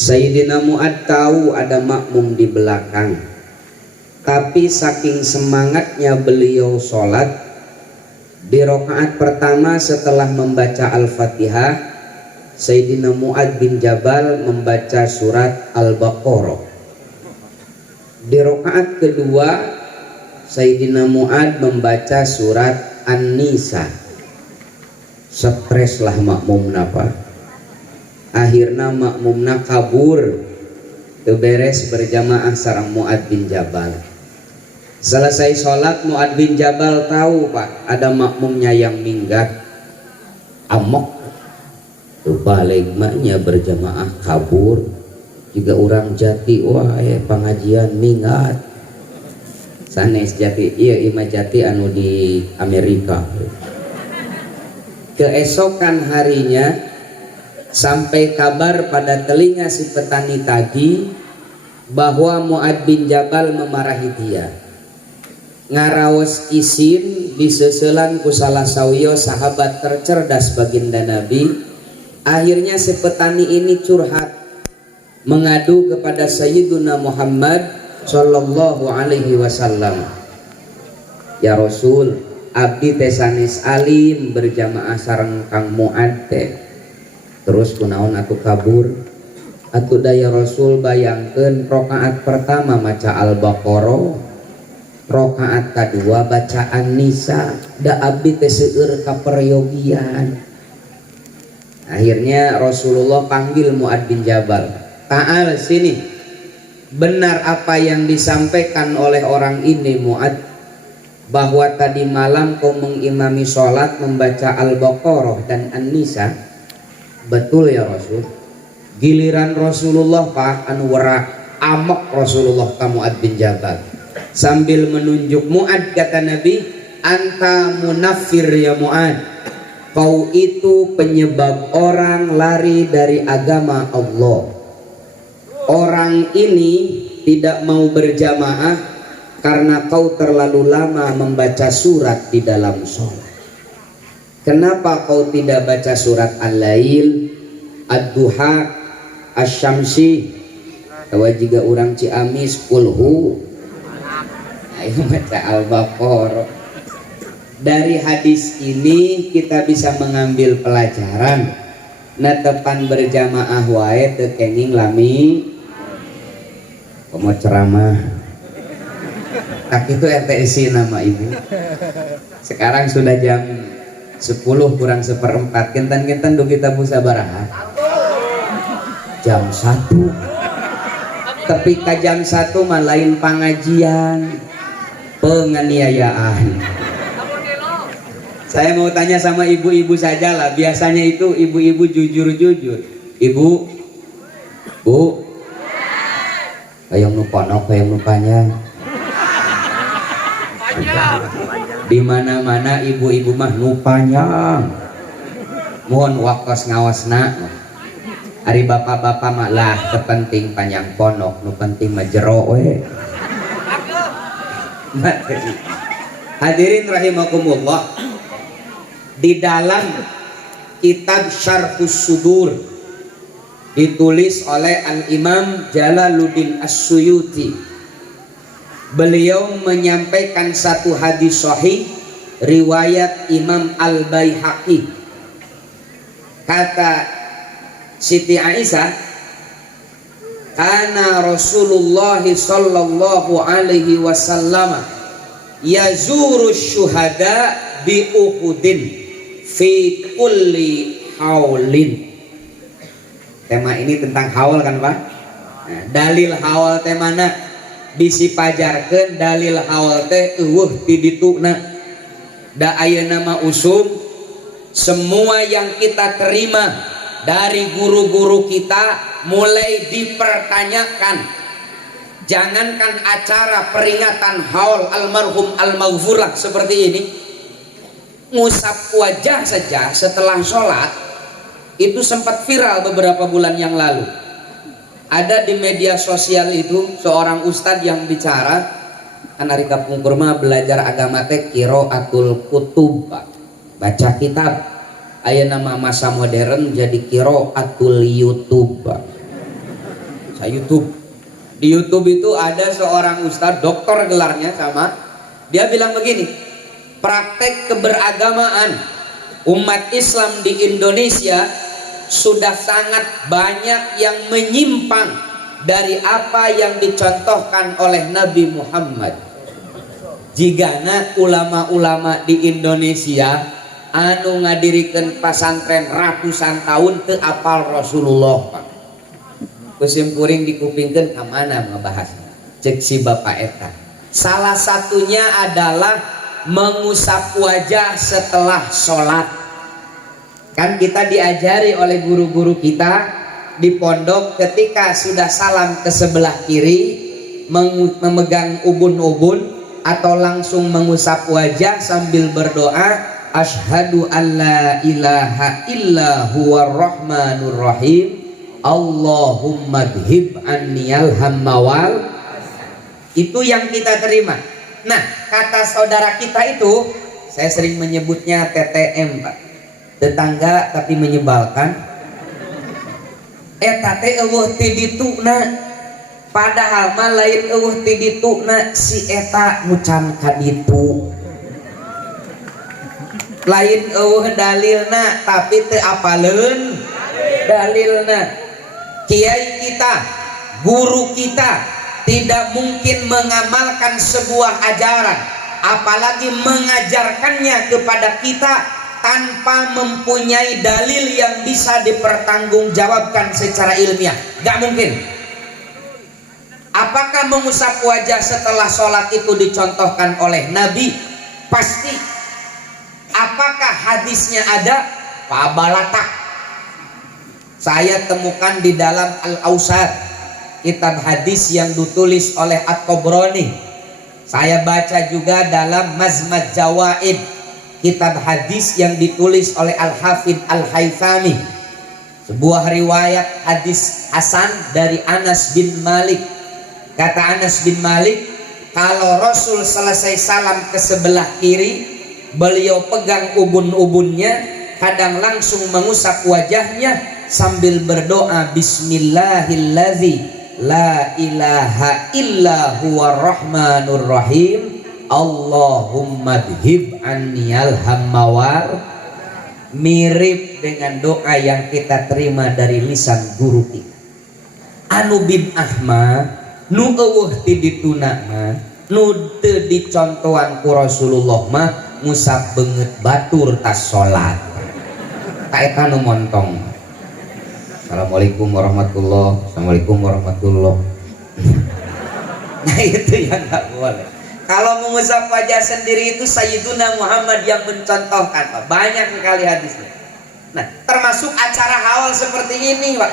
Sayyidina Mu'ad tahu ada makmum di belakang, tapi saking semangatnya beliau sholat, di rakaat pertama setelah membaca Al-Fatihah, Sayyidina Mu'ad bin Jabal membaca surat Al-Baqarah. Di rakaat kedua Sayyidina Mu'ad membaca surat An-Nisa. Stres lah makmumna Pak. Akhirnya makmumna kabur, beres berjamaah sareng Mu'ad bin Jabal. Selesai sholat, Mu'ad bin Jabal tahu Pak ada makmumnya yang minggat, amok tuh balik maknya berjamaah kabur. Juga orang Jati, wah pengajian minggat sanes Jati, iya imah Jati anu di Amerika. Keesokan harinya sampai kabar pada telinga si petani tadi bahwa Mu'ad bin Jabal memarahi dia. Ngaraos isin diseselan ku salah sawiyo sahabat tercerdas baginda Nabi. Akhirnya si petani ini curhat, mengadu kepada Sayyiduna Muhammad sallallahu alaihi wasallam. Ya Rasul, abdi teh sanes alim berjamaah sareng Kang Mu'ad teh. Terus kunaon aku kabur. Atuh daya Rasul bayangkeun rakaat pertama maca Al-Baqarah, rakaat kedua baca An-Nisa, da abdi teh seueur kaperyogian. Akhirnya Rasulullah panggil Mu'ad bin Jabal, "Ta'al sini. Benar apa yang disampaikan oleh orang ini Mu'ad, bahwa tadi malam kau mengimami sholat membaca Al-Baqarah dan An-Nisa?" Betul ya Rasul. Giliran Rasulullah Pak anu werak amok Rasulullah ka Mu'ad bin Jabal. Sambil menunjuk Mu'ad kata Nabi, "Anta munaffir ya Mu'ad. Kau itu penyebab orang lari dari agama Allah. Orang ini tidak mau berjamaah karena kau terlalu lama membaca surat di dalam sholat. Kenapa kau tidak baca surat Al-Lail, Ad-Duha, Asy-Syamsi, tawa juga orang Ciamis kulhu, ayo baca Al-Baqarah." Dari hadis ini kita bisa mengambil pelajaran, netepan berjamaah wae teu kenging lami mau ceramah. Tak itu RTC nama ibu. Sekarang sudah jam 10 kurang seperempat, kentan-kentan do kita musabaraha jam 1. Tapi ka jam 1 mah lain pangajian, penganiayaan. Saya mau tanya sama ibu-ibu saja lah, biasanya itu ibu-ibu jujur-jujur. Ibu, Bu, hayang nu ponok, hayang nu panjang. Di mana-mana ibu-ibu mah nu panjang. Mohon wakos ngawasna. Ari bapak-bapak mah lah terpenting panjang ponok, nu penting mah jero we. Hadirin rahimakumullah, di dalam kitab Syarhus Sudur ditulis oleh Al-Imam Jalaluddin As-Suyuti, beliau menyampaikan satu hadis sahih riwayat Imam Al-Baihaqi. Kata Siti Aisyah, "Kana Rasulullah sallallahu alaihi wasallam yazuru syuhada bi Uhudin fi kulli haulin." Tema ini tentang haul kan Pak? Nah, dalil haul teh mana? Bisi pajarkeun dalil haul teh eueuh ti dituna. Da ayeuna mah usum semua yang kita terima dari guru-guru kita mulai dipertanyakan. Jangankan acara peringatan haul almarhum al-maghfurlah seperti ini, ngusap wajah saja setelah sholat itu sempat viral beberapa bulan yang lalu. Ada di media sosial itu seorang ustadz yang bicara, kan ari kapungkur mah belajar agama teh qiraatul kutub, baca kitab. Aya nama masa modern jadi qiraatul YouTube. Saya YouTube. Di YouTube itu ada seorang ustadz, doktor gelarnya sama. Dia bilang begini, praktek keberagamaan umat Islam di Indonesia sudah sangat banyak yang menyimpang dari apa yang dicontohkan oleh Nabi Muhammad. Jigana ulama-ulama di Indonesia anu ngadirikeun pasantren ratusan tahun teu apal Rasulullah, Pak. Kusim kuring dikupingkeun ka mana ngebahas cek si bapak eta. Salah satunya adalah mengusap wajah setelah sholat. Kan kita diajari oleh guru-guru kita di pondok, ketika sudah salam ke sebelah kiri memegang ubun-ubun atau langsung mengusap wajah sambil berdoa, asyhadu an la ilaha illa huwar rahmanur rahim, Allahumma dhib anniyal hammawal. Itu yang kita terima. Nah, kata saudara kita itu, saya sering menyebutnya TTM, Pak, tetangga tapi menyebalkan. Eta teh eueuh ti dituna, padahal mah lain eueuh ti dituna si eta ngucan ka ditu. Lain eueuh dalilna tapi teu apaleun dalilna. Kiai kita, guru kita tidak mungkin mengamalkan sebuah ajaran, apalagi mengajarkannya kepada kita tanpa mempunyai dalil yang bisa dipertanggungjawabkan secara ilmiah. Gak mungkin. Apakah mengusap wajah setelah sholat itu dicontohkan oleh Nabi? Pasti. Apakah hadisnya ada? Pabalatak. Saya temukan di dalam Al-Awsat, kitab hadis yang ditulis oleh At-Tabrani. Saya baca juga dalam Mazmad Jawaid, kitab hadis yang ditulis oleh Al-Hafidh Al-Haythami. Sebuah riwayat hadis hasan dari Anas bin Malik. Kata Anas bin Malik, kalau Rasul selesai salam ke sebelah kiri, beliau pegang ubun-ubunnya, kadang langsung mengusap wajahnya sambil berdoa, bismillahillazi la ilaha illa huwar rahmanur rahim, Allahumma dhib anniyal hammawar. Mirip dengan doa yang kita terima dari lisan guru kita. Anu bid'ah mah nu eueuh ti dituna mah, nu teu dicontohan ku Rasulullah mah ngusap beungeut batur tas salat. Ta eta nu montong. Assalamualaikum warahmatullahi wabarakatuh. Assalamualaikum warahmatullahi wabarakatuh. Nah itu yang gak boleh. Kalau mengusap wajah sendiri itu Sayyiduna Muhammad yang mencontohkan, Pak. Banyak sekali hadisnya. Nah termasuk acara haul seperti ini, Pak.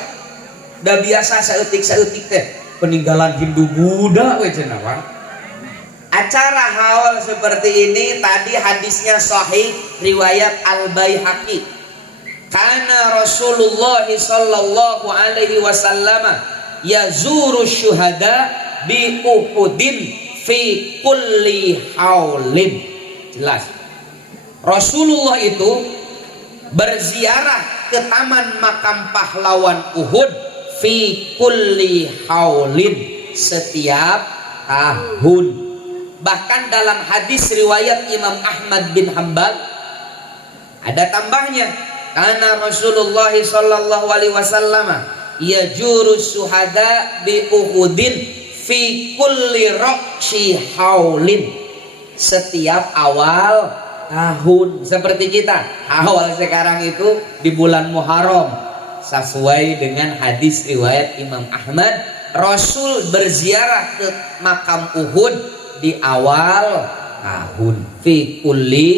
Udah biasa saeutik-saeutik teh peninggalan Hindu Buddha we cenah, Pak. Acara haul seperti ini tadi hadisnya sahih riwayat Al-Baihaqi. Karena Rasulullah sallallahu alaihi wasallam yazuru syuhada bi Uhudin fi kulli haulin. Jelas. Rasulullah itu berziarah ke taman makam pahlawan Uhud fi kulli haulin, setiap tahun. Bahkan dalam hadis riwayat Imam Ahmad bin Hanbal ada tambahnya, karena Rasulullah sallallahu alaihi wasallam yajuru syuhada bi Uhudin fi kulli raqsi haulin, setiap awal tahun. Seperti kita awal sekarang itu di bulan Muharram, sesuai dengan hadis riwayat Imam Ahmad, Rasul berziarah ke makam Uhud di awal tahun fi kulli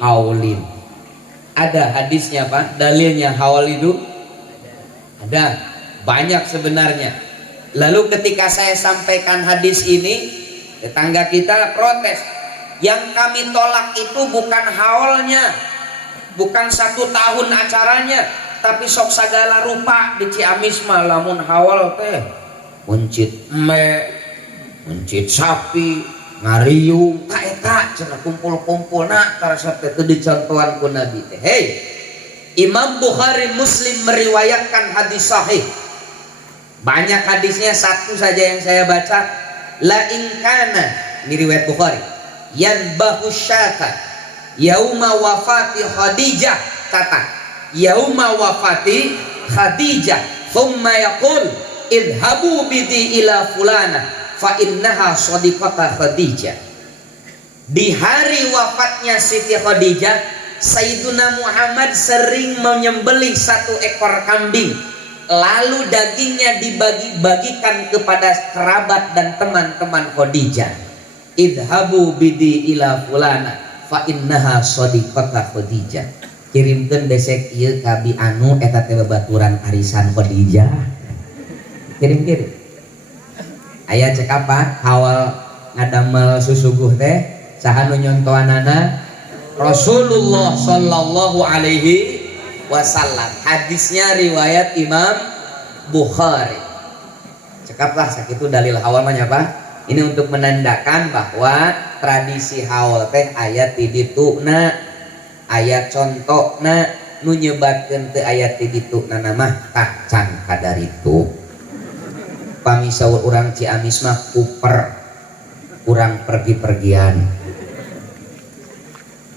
haulin. Ada hadisnya, Pak, dalilnya haul itu ada banyak sebenarnya. Lalu ketika saya sampaikan hadis ini, tetangga kita protes, yang kami tolak itu bukan haulnya, bukan 1 tahun acaranya, tapi sok sagala rupa di Ciamis mah lamun haul teh mencit eme, mencit sapi, ngariung, tak eta cenah kumpul-kumpulna tarasa teh teu dicontohan ku Nabi teh. Hei, Imam Bukhari Muslim meriwayatkan hadis sahih Banyak hadisnya, satu saja yang saya baca. La inkana, ini riwayat Bukhari, yanbahu syata yauma wafati Khadijah, kata yauma wafati Khadijah, thumma yaqul idhabu bidi ila fulana fa innaha sadiqata Khadijah. Di hari wafatnya Siti Khadijah, Sayyiduna Muhammad sering menyembelih satu ekor kambing, lalu dagingnya dibagi-bagikan kepada kerabat dan teman-teman Khadijah. Idhabu bidi ila fulana fa innaha sadiqata Khadijah. Kirimkeun desek ieu ka bi anu eta teh babaturan arisan Khadijah. Kirim-kirim. Aya cek apa? Awal ngadamel susuguh teh saha nu nyontoanana? Rasulullah sallallahu alaihi wasallam. Hadisnya riwayat Imam Bukhari. Cekaplah sakitu dalil haul mah apa? Ini untuk menandakan bahwa tradisi haul teh aya ti dituna, aya contona, nu nyebatkeun teu aya ti dituna mah tah can kadaritu. Pamisaur urang Ciamis mah kuper, urang pergi-pergian.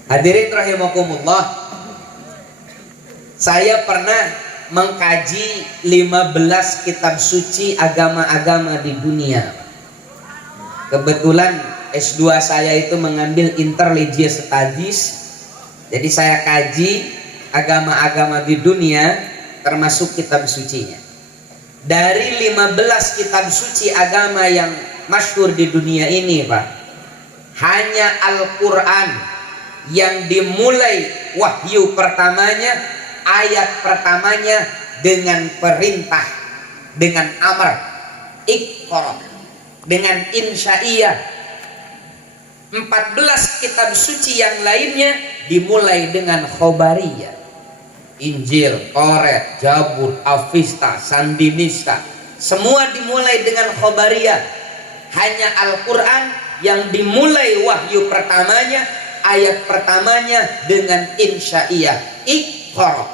Hadirin rahimakumullah, saya pernah mengkaji 15 kitab suci agama-agama di dunia. Kebetulan S2 saya itu mengambil interreligious studies. Jadi saya kaji agama-agama di dunia termasuk kitab sucinya. Dari 15 kitab suci agama yang masyhur di dunia ini, Pak, hanya Al-Quran yang dimulai wahyu pertamanya, ayat pertamanya dengan perintah, dengan amar, iqra, dengan insya'iyah. 14 kitab suci yang lainnya dimulai dengan khobariyah. Injil, Taurat, Zabur, Avesta, Sandinista, semua dimulai dengan khobariyah. Hanya Al-Quran yang dimulai wahyu pertamanya, ayat pertamanya dengan insya'iyah, iqra.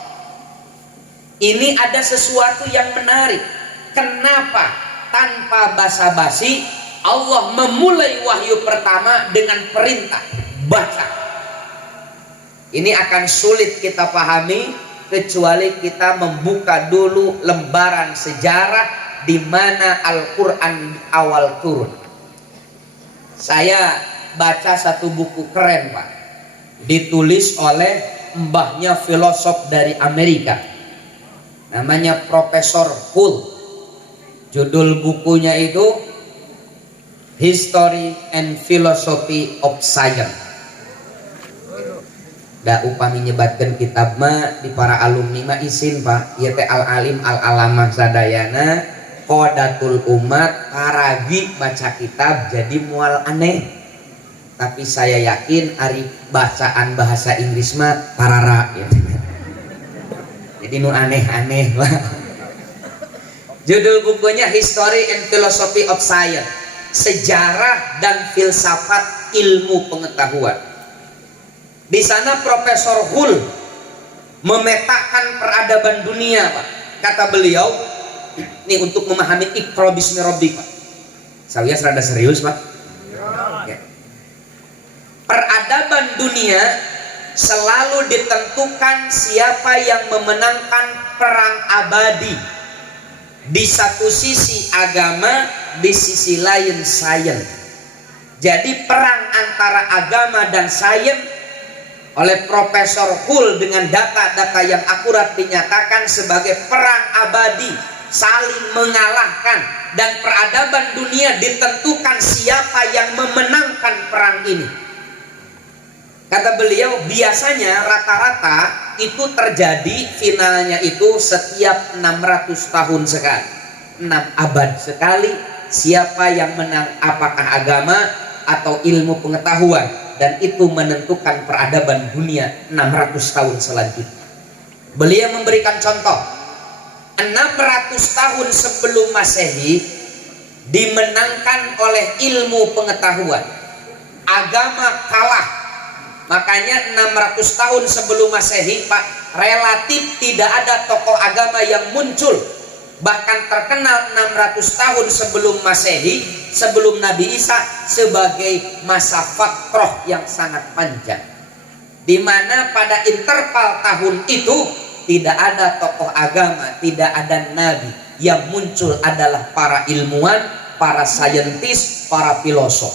Ini ada sesuatu yang menarik. Kenapa tanpa basa-basi Allah memulai wahyu pertama dengan perintah baca? Ini akan sulit kita pahami kecuali kita membuka dulu lembaran sejarah di mana Al-Quran awal turun. Saya baca satu buku keren, Pak, ditulis oleh mbahnya filosof dari Amerika, namanya Profesor Hull. Judul bukunya itu History and Philosophy of Science. Da upami nyebatkeun kitab mah di para alumni mah isin, Pak, ieu teh al-alim al-alamah sadayana qodatul umat, paragi baca kitab jadi moal aneh. Tapi saya yakin ari bacaan bahasa Inggris mah parara ya. Jadi nu aneh-aneh. Judul bukunya History and Philosophy of Science, sejarah dan filsafat ilmu pengetahuan. Di sana Profesor Hull memetakan peradaban dunia, Pak. Kata beliau, ini untuk memahami Iqra bismi rabbik, Pak. Saya rada serius, Pak. Ya. Peradaban dunia selalu ditentukan siapa yang memenangkan perang abadi. Di satu sisi agama, di sisi lain sains. Jadi perang antara agama dan sains oleh Profesor Hull dengan data-data yang akurat dinyatakan sebagai perang abadi, saling mengalahkan, dan peradaban dunia ditentukan siapa yang memenangkan perang ini. Kata beliau, biasanya rata-rata itu terjadi finalnya itu setiap 600 tahun sekali, 6 abad sekali. Siapa yang menang, apakah agama atau ilmu pengetahuan, dan itu menentukan peradaban dunia 600 tahun selanjutnya. Beliau memberikan contoh, 600 tahun sebelum Masehi dimenangkan oleh ilmu pengetahuan, agama kalah. Makanya 600 tahun sebelum Masehi, Pak, relatif tidak ada tokoh agama yang muncul Bahkan terkenal 600 tahun sebelum Masehi, sebelum Nabi Isa, sebagai masa fatrah yang sangat panjang, di mana pada interval tahun itu tidak ada tokoh agama, tidak ada nabi. Yang muncul adalah para ilmuwan, para saintis, para filosof.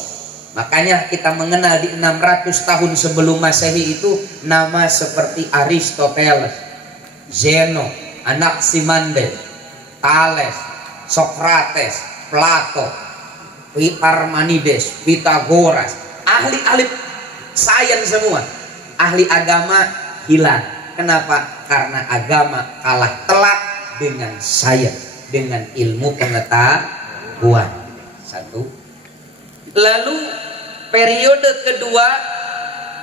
Makanya kita mengenal di 600 tahun sebelum Masehi itu nama seperti Aristoteles, Zeno, Anaximenes, Thales, Socrates, Plato, Parmenides, Pythagoras, ahli-ahli sains semua. Ahli agama hilang. Kenapa? Karena agama kalah telak dengan sains, dengan ilmu pengetahuan. Satu. Lalu periode kedua,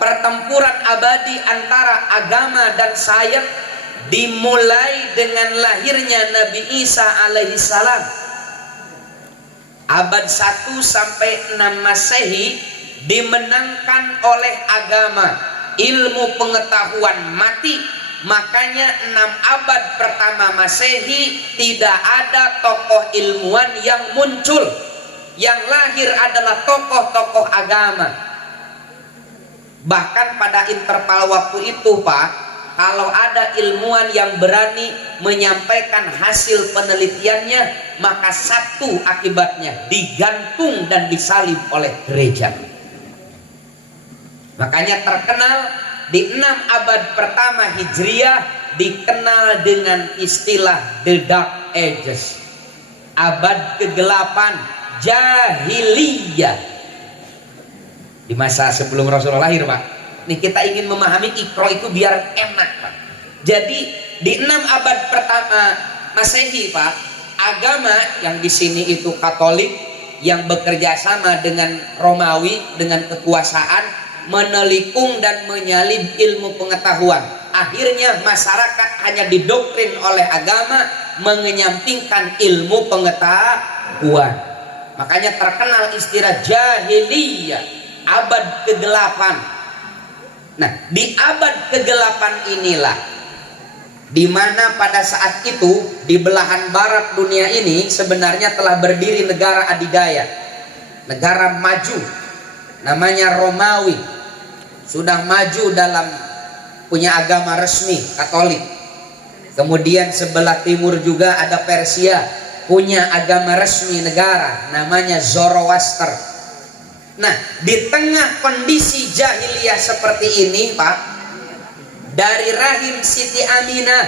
pertempuran abadi antara agama dan sains dimulai dengan lahirnya Nabi Isa alaihissalam. Abad 1 sampai 6 Masehi dimenangkan oleh agama. Ilmu pengetahuan mati. Makanya 6 abad pertama Masehi tidak ada tokoh ilmuwan yang muncul. Yang lahir adalah tokoh-tokoh agama. Bahkan pada interval waktu itu, Pak, kalau ada ilmuwan yang berani menyampaikan hasil penelitiannya, maka satu akibatnya, digantung dan disalib oleh gereja. Makanya terkenal di 6 abad pertama Hijriah dikenal dengan istilah The Dark Ages, abad ke-8 jahiliyah. Di masa sebelum Rasulullah lahir, Pak. Nih kita ingin memahami Iqra itu biar enak, Pak. Jadi di 6 abad pertama Masehi, Pak, agama yang di sini itu Katolik yang bekerja sama dengan Romawi dengan kekuasaan menelikung dan menyalib ilmu pengetahuan. Akhirnya masyarakat hanya didoktrin oleh agama, mengenyampingkan ilmu pengetahuan. Makanya terkenal istilah jahiliyah, abad ke-8. Nah, di abad ke-8 inilah di mana pada saat itu di belahan barat dunia ini sebenarnya telah berdiri negara adidaya, negara maju, namanya Romawi. Sudah maju dalam punya agama resmi Katolik. Kemudian sebelah timur juga ada Persia, punya agama resmi negara namanya Zoroaster. Nah, di tengah kondisi jahiliyah seperti ini, Pak, dari rahim Siti Aminah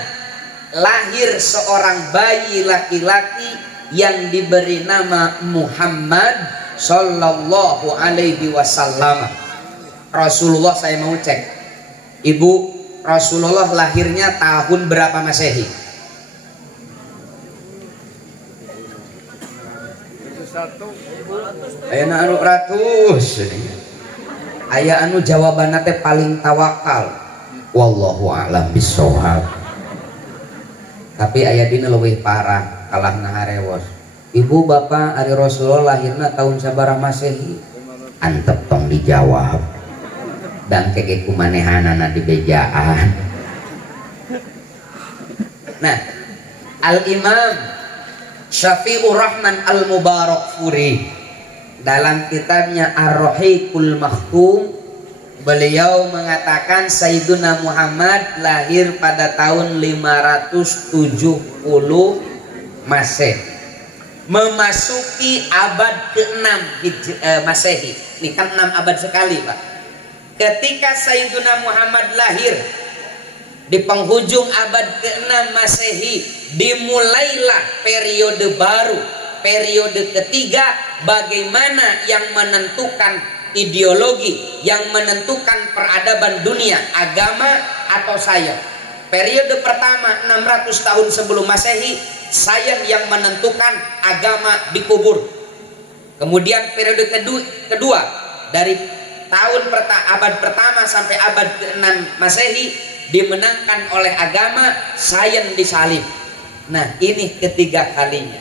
lahir seorang bayi laki-laki yang diberi nama Muhammad Sallallahu Alaihi Wasallam. Rasulullah, saya mau cek, Ibu, Rasulullah lahirnya tahun berapa Masehi? Aya anu ratus. Aya anu jawabanna teh paling tawakal. Wallahu a'lam bishawab. Tapi aya dina leuwih parah kalahna harewos. Ibu bapak ari Rasulullah lahirna tahun sabaraha Masehi? Antep tong dijawab. Dan keke kumanehanana di bejaan. Nah, Al-Imam Syafi'ur Rahman Al-Mubarakfuri dalam kitabnya Ar-Rahiqul Mahkum, beliau mengatakan Sayyiduna Muhammad lahir pada tahun 570 Masehi, memasuki abad ke-6 Masehi. Ini kan 6 abad sekali, Pak. Ketika Sayyiduna Muhammad lahir di penghujung abad ke-6 Masehi, dimulailah periode baru, periode ketiga, bagaimana yang menentukan ideologi, yang menentukan peradaban dunia, agama atau sains. Periode pertama 600 tahun sebelum Masehi, sains yang menentukan, agama dikubur. Kemudian periode kedua dari abad pertama sampai abad ke-6 Masehi dimenangkan oleh agama, sains disalib. Nah, ini ketiga kalinya.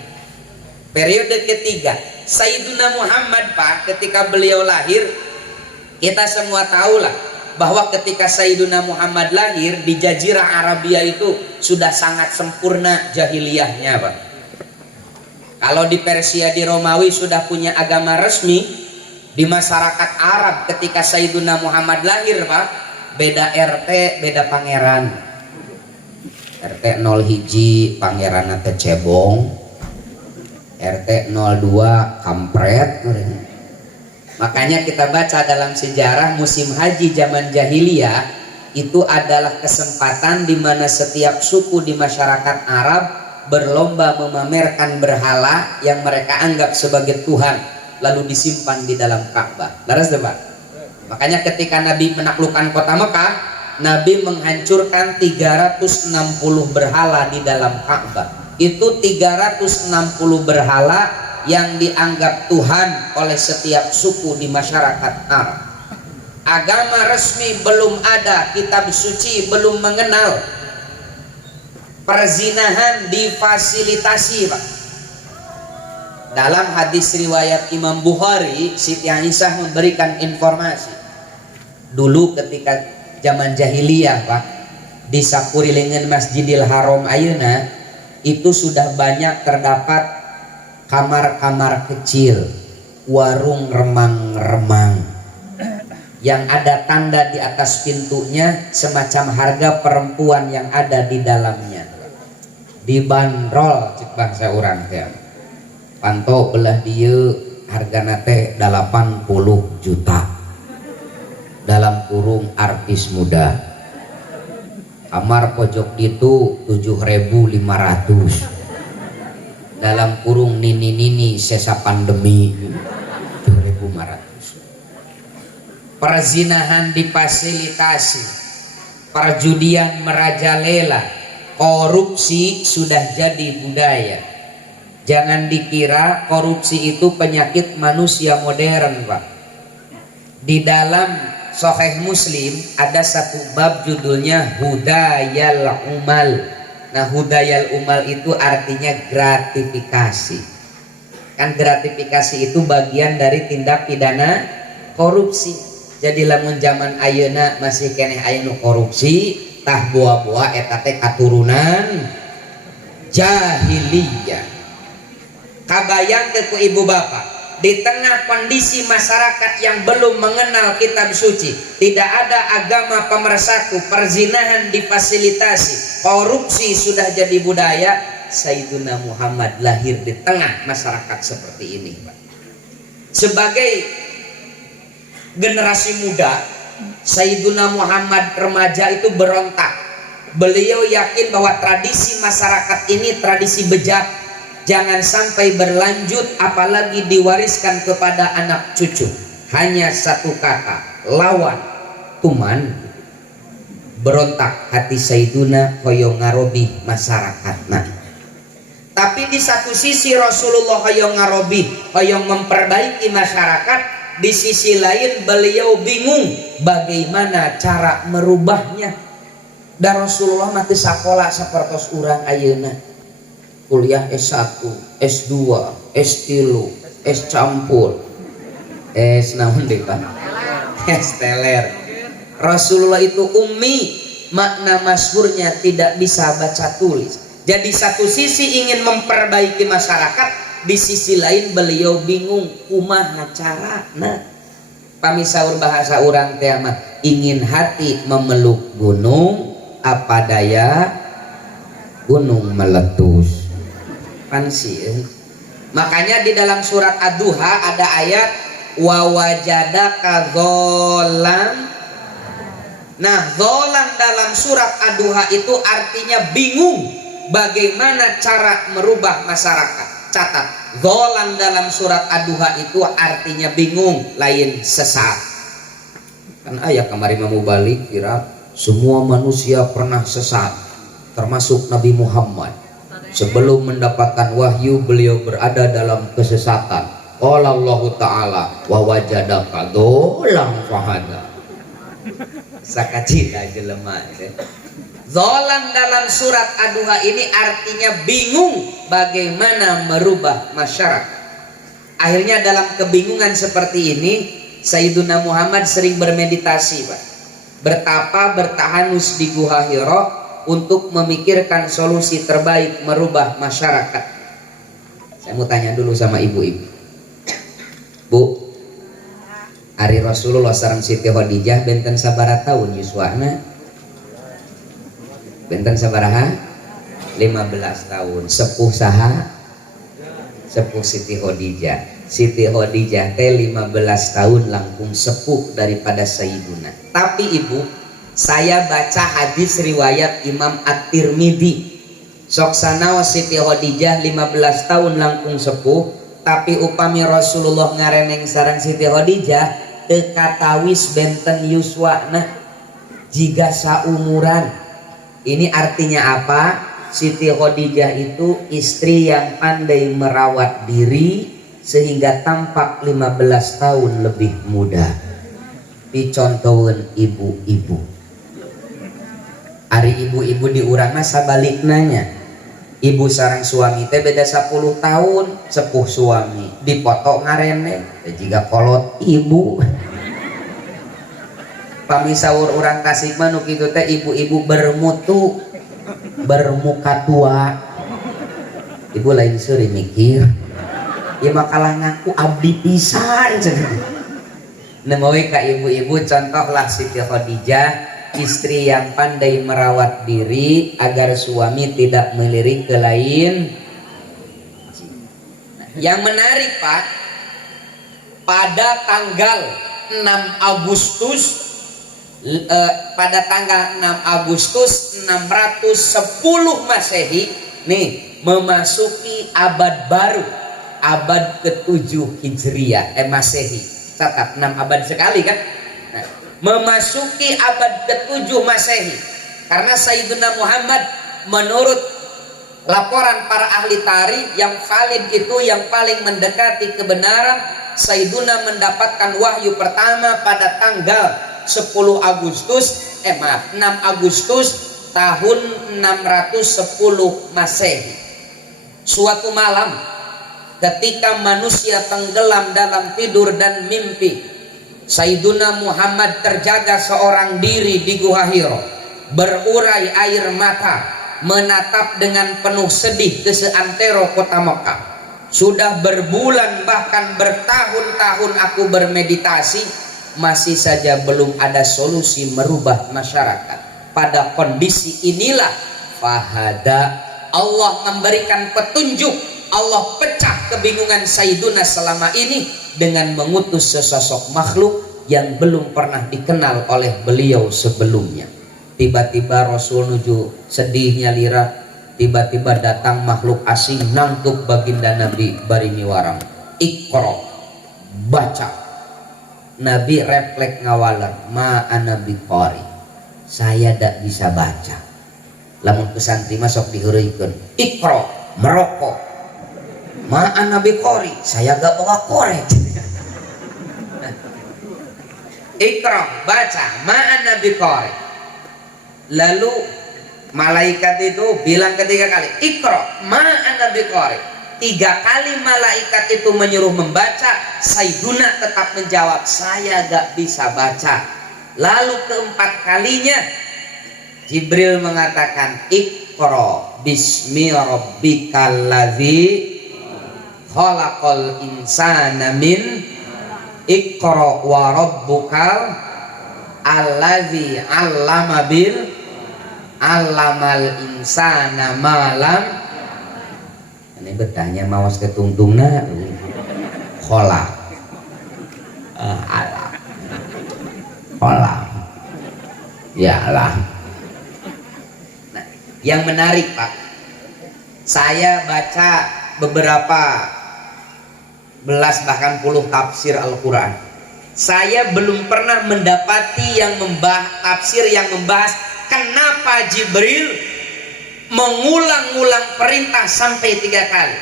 Periode ketiga, Sayyiduna Muhammad, Pak, ketika beliau lahir, kita semua tahulah bahwa ketika Sayyiduna Muhammad lahir di Jazirah Arabia itu sudah sangat sempurna jahiliyahnya, Pak. Kalau di Persia, di Romawi sudah punya agama resmi, di masyarakat Arab ketika Sayyiduna Muhammad lahir Pak, beda RT, beda pangeran. RT 0 hiji pangeran teh cebong, RT 02 kampret. Makanya kita baca dalam sejarah musim haji zaman jahiliyah itu adalah kesempatan di mana setiap suku di masyarakat Arab berlomba memamerkan berhala yang mereka anggap sebagai Tuhan, lalu disimpan di dalam Ka'bah. Laras Pak. Makanya ketika Nabi menaklukkan kota Mekah, Nabi menghancurkan 360 berhala di dalam Ka'bah. Itu 360 berhala yang dianggap Tuhan oleh setiap suku di masyarakat Arab. Agama resmi belum ada, kitab suci belum mengenal. Perzinahan difasilitasi Pak. Dalam hadis riwayat Imam Bukhari, Siti Aisyah memberikan informasi. Dulu ketika zaman jahiliyah Pak, di sakurilingan Masjidil Haram ayeuna itu sudah banyak terdapat kamar-kamar kecil, warung remang-remang yang ada tanda di atas pintunya semacam harga perempuan yang ada di dalamnya. Dibanderol cek bangsa urang teh. Pantau belah dieu hargana teh 80 juta. Dalam kurung artis muda. Kamar pojok itu 7.500. Dalam kurung nini-nini sesa pandemi 7.500. Perzinahan difasilitasi, perjudian merajalela, korupsi sudah jadi budaya. Jangan dikira korupsi itu penyakit manusia modern Pak. Di dalam Sahih Muslim ada satu bab judulnya Hudayal Umal. Nah, hudayal umal itu artinya gratifikasi. Kan gratifikasi itu bagian dari tindak pidana korupsi. Jadi lamun zaman ayeuna masih keneh aya nu korupsi, tah boa-boa eta teh katurunan jahiliyah. Kabayang ke ku ibu bapak, di tengah kondisi masyarakat yang belum mengenal kitab suci, tidak ada agama pemersatu, perzinahan difasilitasi, korupsi sudah jadi budaya, Sayyiduna Muhammad lahir di tengah masyarakat seperti ini Pak. Sebagai generasi muda, Sayyiduna Muhammad remaja itu berontak. Beliau yakin bahwa tradisi masyarakat ini tradisi bejat, jangan sampai berlanjut apalagi diwariskan kepada anak cucu. Hanya satu kata, lawan, tuman. Berontak hati Sayyiduna hoyong ngarobi masyarakat. Nah, tapi di satu sisi Rasulullah hoyong ngarobi, hoyong memperbaiki masyarakat. Di sisi lain beliau bingung bagaimana cara merubahnya. Dan Rasulullah mati sakola sapertos urang ayeuna. Kuliah S1, S2, S3, S campur, S naon deh Pak? S teler. Rasulullah itu ummi, makna masyhurnya tidak bisa baca tulis. Jadi satu sisi ingin memperbaiki masyarakat, di sisi lain beliau bingung kumaha carana. Pamisaur bahasa urang teh mah ingin hati memeluk gunung, apa daya gunung meletus. Pansi. Makanya di dalam surat Ad-Duha ada ayat wa wajadaka dzolam. Nah, dzolam dalam surat Ad-Duha itu artinya bingung bagaimana cara merubah masyarakat. Catat, dzolam dalam surat Ad-Duha itu artinya bingung, lain sesat. Kan ayat kemarin mau balik kira semua manusia pernah sesat, termasuk Nabi Muhammad. Sebelum mendapatkan wahyu beliau berada dalam kesesatan. Qala Allah Ta'ala wa wajadaka dzolam fahada. Sakacita jelema. Dzolam dalam surat Ad-Duha ini artinya bingung bagaimana merubah masyarakat. Akhirnya dalam kebingungan seperti ini Sayyiduna Muhammad sering bermeditasi Pak. Bertapa bertahanus di Gua Hira untuk memikirkan solusi terbaik merubah masyarakat. Saya mau tanya dulu sama ibu-ibu. Bu, Ari Rasulullah sareng Siti Khadijah benten sabaraha tahun yuswana? Benten sabaraha? 15 tahun. Sepuh saha? Sepuh Siti Khadijah. Siti Khadijah teh 15 tahun langkung sepuh daripada Sayyiduna. Tapi ibu, saya baca hadis riwayat Imam At-Tirmidzi. Sok sanaos Siti Khadijah 15 tahun langkung sepuh, tapi upami Rasulullah ngareneng sareng Siti Khadijah teu katawis benten yuswana jiga saumuran. Ini artinya apa? Siti Khadijah itu istri yang pandai merawat diri sehingga tampak 15 tahun lebih muda. Dicontohin ibu-ibu. Ari ibu-ibu di urang mah sabaliknanya. Ibu sareng suami teh beda 10 tahun, sepuh suami dipoto ngarene jiga kolot ibu. Pami saur urang Tasik mah nu kitu teh ibu-ibu bermutu, bermuka tua. Ibu lain seueur mikir ya makalah ngaku abdi pisan cenah. Nemowi ka ibu-ibu contohlah Siti Khadijah, istri yang pandai merawat diri agar suami tidak melirik ke lain. Yang menarik Pak, pada tanggal 6 Agustus pada tanggal 6 Agustus 610 Masehi nih memasuki abad baru, abad ke-7 Hijriah Masehi. Catat 6 abad sekali kan. Nah, memasuki abad ke-7 Masehi karena Sayyidina Muhammad menurut laporan para ahli tarikh yang valid itu yang paling mendekati kebenaran, Sayyidina mendapatkan wahyu pertama pada tanggal 10 Agustus 6 Agustus tahun 610 Masehi. Suatu malam ketika manusia tenggelam dalam tidur dan mimpi, Sayyiduna Muhammad terjaga seorang diri di Gua Hiro, berurai air mata, menatap dengan penuh sedih ke seantero kota Mekah. Sudah berbulan bahkan bertahun-tahun aku bermeditasi, masih saja belum ada solusi merubah masyarakat. Pada kondisi inilah fahada, Allah memberikan petunjuk. Allah pecah kebingungan Sayyiduna selama ini dengan mengutus sesosok makhluk yang belum pernah dikenal oleh beliau sebelumnya. Tiba-tiba Rasul nuju sedihnya lirah, tiba-tiba datang makhluk asing nangkep baginda Nabi bari miwarang. Iqra, baca. Nabi refleks ngawaler, ma ana biqari, saya tidak bisa baca. Lamun pesantri masuk dihuruykeun, Iqra, merokok. Ma'an nabi qori, saya gak bawa korek. Iqra, baca, ma'an nabi qori. Lalu malaikat itu bilang ketiga kali, Iqra, ma'an nabi qori. 3 kali malaikat itu menyuruh membaca, Sayyiduna tetap menjawab, saya gak bisa baca. Lalu keempat kalinya Jibril mengatakan, Iqra bismi rabbikal ladzi khalaqal insana min Iqra wa rabbukal allazi 'allama bil 'allamal insana malam. Ini bertanya mawas ketungtungna khalaq alam khalaq ya lah. Nah, yang menarik Pak, saya baca beberapa belas bahkan puluh tafsir Al-Quran. Saya belum pernah mendapati yang membahas tafsir yang membahas kenapa Jibril mengulang-ulang perintah sampai 3 kali.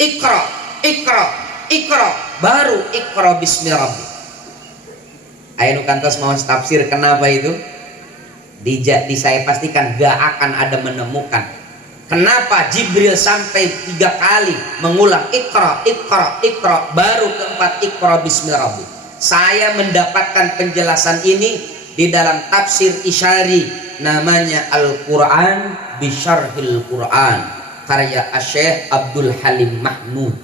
Iqra, Iqra, Iqra, baru Iqra bismi rabbi. Ayo kantos mau tafsir kenapa itu? Saya pastikan gak akan ada menemukan kenapa Jibril sampai 3 kali mengulang Iqra, Iqra, Iqra, baru keempat Iqra bismi rabbi. Saya mendapatkan penjelasan ini di dalam tafsir Isyari namanya Al-Quran Bisyarhil Quran karya Syekh Abdul Halim Mahmud.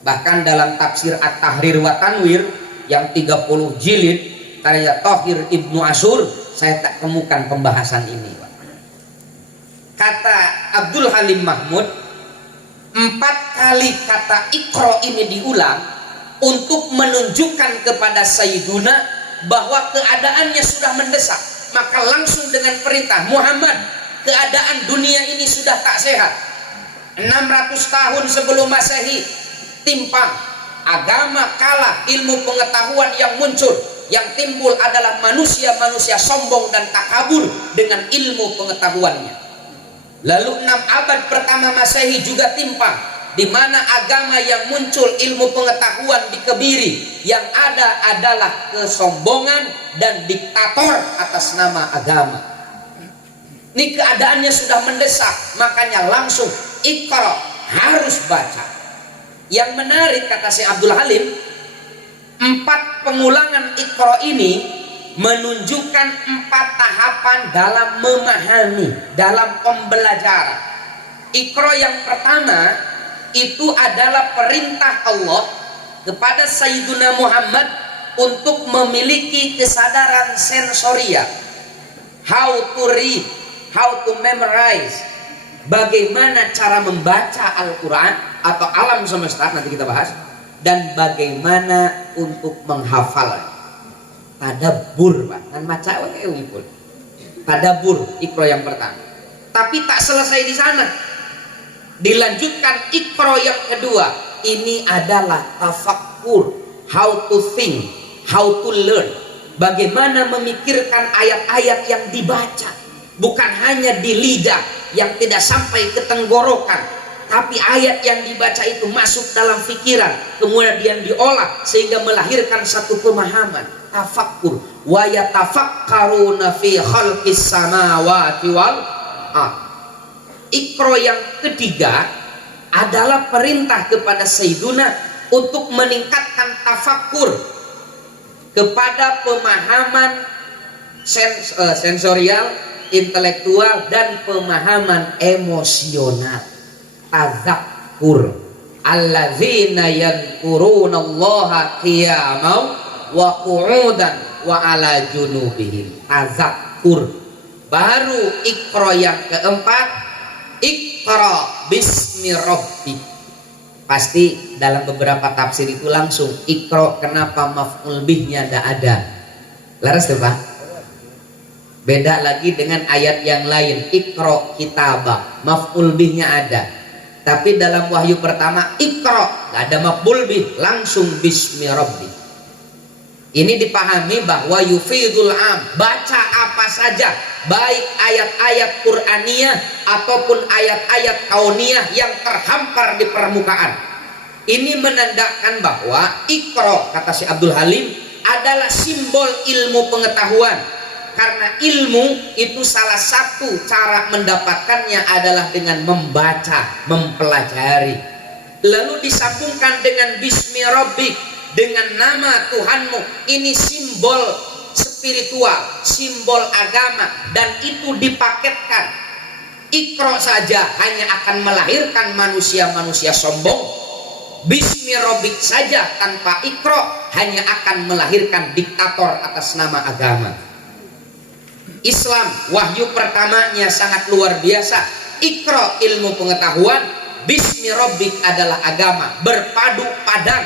Bahkan dalam tafsir At-Tahrir wa Tanwir yang 30 jilid karya Thahir Ibnu Asyur, saya tak temukan pembahasan ini. Kata Abdul Halim Mahmud, 4 kali kata Iqra ini diulang untuk menunjukkan kepada Sayyiduna bahwa keadaannya sudah mendesak. Maka langsung dengan perintah, Muhammad, keadaan dunia ini sudah tak sehat. 600 tahun sebelum Masehi timpang, agama kalah, ilmu pengetahuan yang muncul, yang timbul adalah manusia-manusia sombong dan takabur dengan ilmu pengetahuannya. Lalu 6 abad pertama Masehi juga timpang, di mana agama yang muncul, ilmu pengetahuan dikebiri, yang ada adalah kesombongan dan diktator atas nama agama. Ini keadaannya sudah mendesak, makanya langsung Iqra, harus baca. Yang menarik kata si Abdul Halim, 4 pengulangan Iqra ini menunjukkan 4 tahapan dalam memahami, dalam pembelajaran. Iqra yang pertama itu adalah perintah Allah kepada Sayyiduna Muhammad untuk memiliki kesadaran sensorial, how to read, how to memorize, bagaimana cara membaca Al-Quran atau alam semesta, nanti kita bahas, dan bagaimana untuk menghafal. Tadabbur, Pak, kan maca unggul. Tadabbur Iqra yang pertama. Tapi tak selesai di sana. Dilanjutkan Iqra yang kedua. Ini adalah tafakkur, how to think, how to learn. Bagaimana memikirkan ayat-ayat yang dibaca, bukan hanya di lidah yang tidak sampai ke tenggorokan, tapi ayat yang dibaca itu masuk dalam pikiran, kemudian diolah sehingga melahirkan satu pemahaman. Tafakkur, wa yatafakkaruna fi khalqis samawati wal ardh. Iqra yang ketiga adalah perintah kepada Sayyiduna untuk meningkatkan tafakkur kepada pemahaman sensorial, intelektual, dan pemahaman emosional. Tazakkur, alladzina yadhkurunallaha qiyaman wa qu'udan wa ala junubihim. Tazakkur. Baru Iqra yang keempat, Iqra bismi rabbik. Pasti dalam beberapa tafsir itu langsung Iqra, kenapa maf'ul bihnya tidak ada. Laras tuh Pak? Beda lagi dengan ayat yang lain, Iqra kitabah, maf'ul bihnya ada. Tapi dalam wahyu pertama Iqra, gak ada maf'ul bih, langsung bismi rabbik. Ini dipahami bahwa yufidul am, baca apa saja, baik ayat-ayat Qur'aniyah ataupun ayat-ayat kauniyah yang terhampar di permukaan. Ini menandakan bahwa Iqra, kata si Abdul Halim, adalah simbol ilmu pengetahuan. Karena ilmu itu salah satu cara mendapatkannya adalah dengan membaca, mempelajari. Lalu disambungkan dengan bismi rabbik, dengan nama Tuhanmu. Ini simbol spiritual, simbol agama, dan itu dipaketkan. Iqra saja hanya akan melahirkan manusia-manusia sombong. Bismi rabbik saja tanpa Iqra hanya akan melahirkan diktator atas nama agama. Islam wahyu pertamanya sangat luar biasa. Iqra ilmu pengetahuan, bismi rabbik adalah agama, berpadu padan.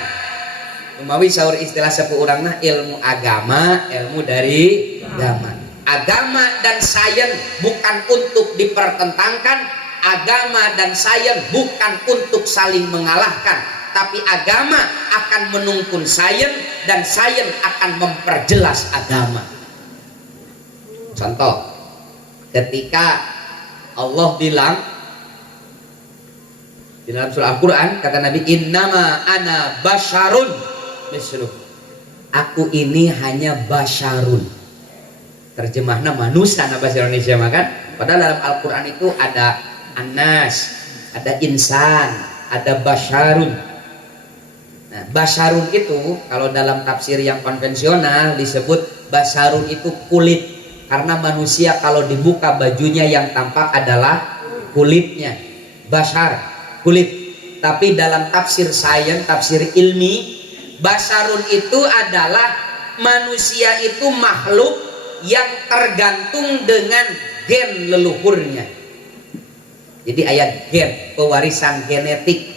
Umawi sahur istilah sepuh urangna ilmu agama, ilmu dari agama. Agama dan sains bukan untuk dipertentangkan, agama dan sains bukan untuk saling mengalahkan, tapi agama akan menuntun sains dan sains akan memperjelas agama. Contoh, ketika Allah bilang di dalam surah Al-Quran, kata Nabi, innama ana basyarun misluh, aku ini hanya basyarun. Terjemahnya manusia na bahasa Indonesia makan. Padahal dalam Al-Quran itu ada anas, ada insan, ada basyarun. Nah, basyarun itu kalau dalam tafsir yang konvensional disebut basyarun itu kulit. Karena manusia kalau dibuka bajunya yang tampak adalah kulitnya. Basyar, kulit. tapi dalam tafsir sains, tafsir ilmi, basarun itu adalah manusia itu makhluk yang tergantung dengan gen leluhurnya. Jadi ayat gen, pewarisan genetik.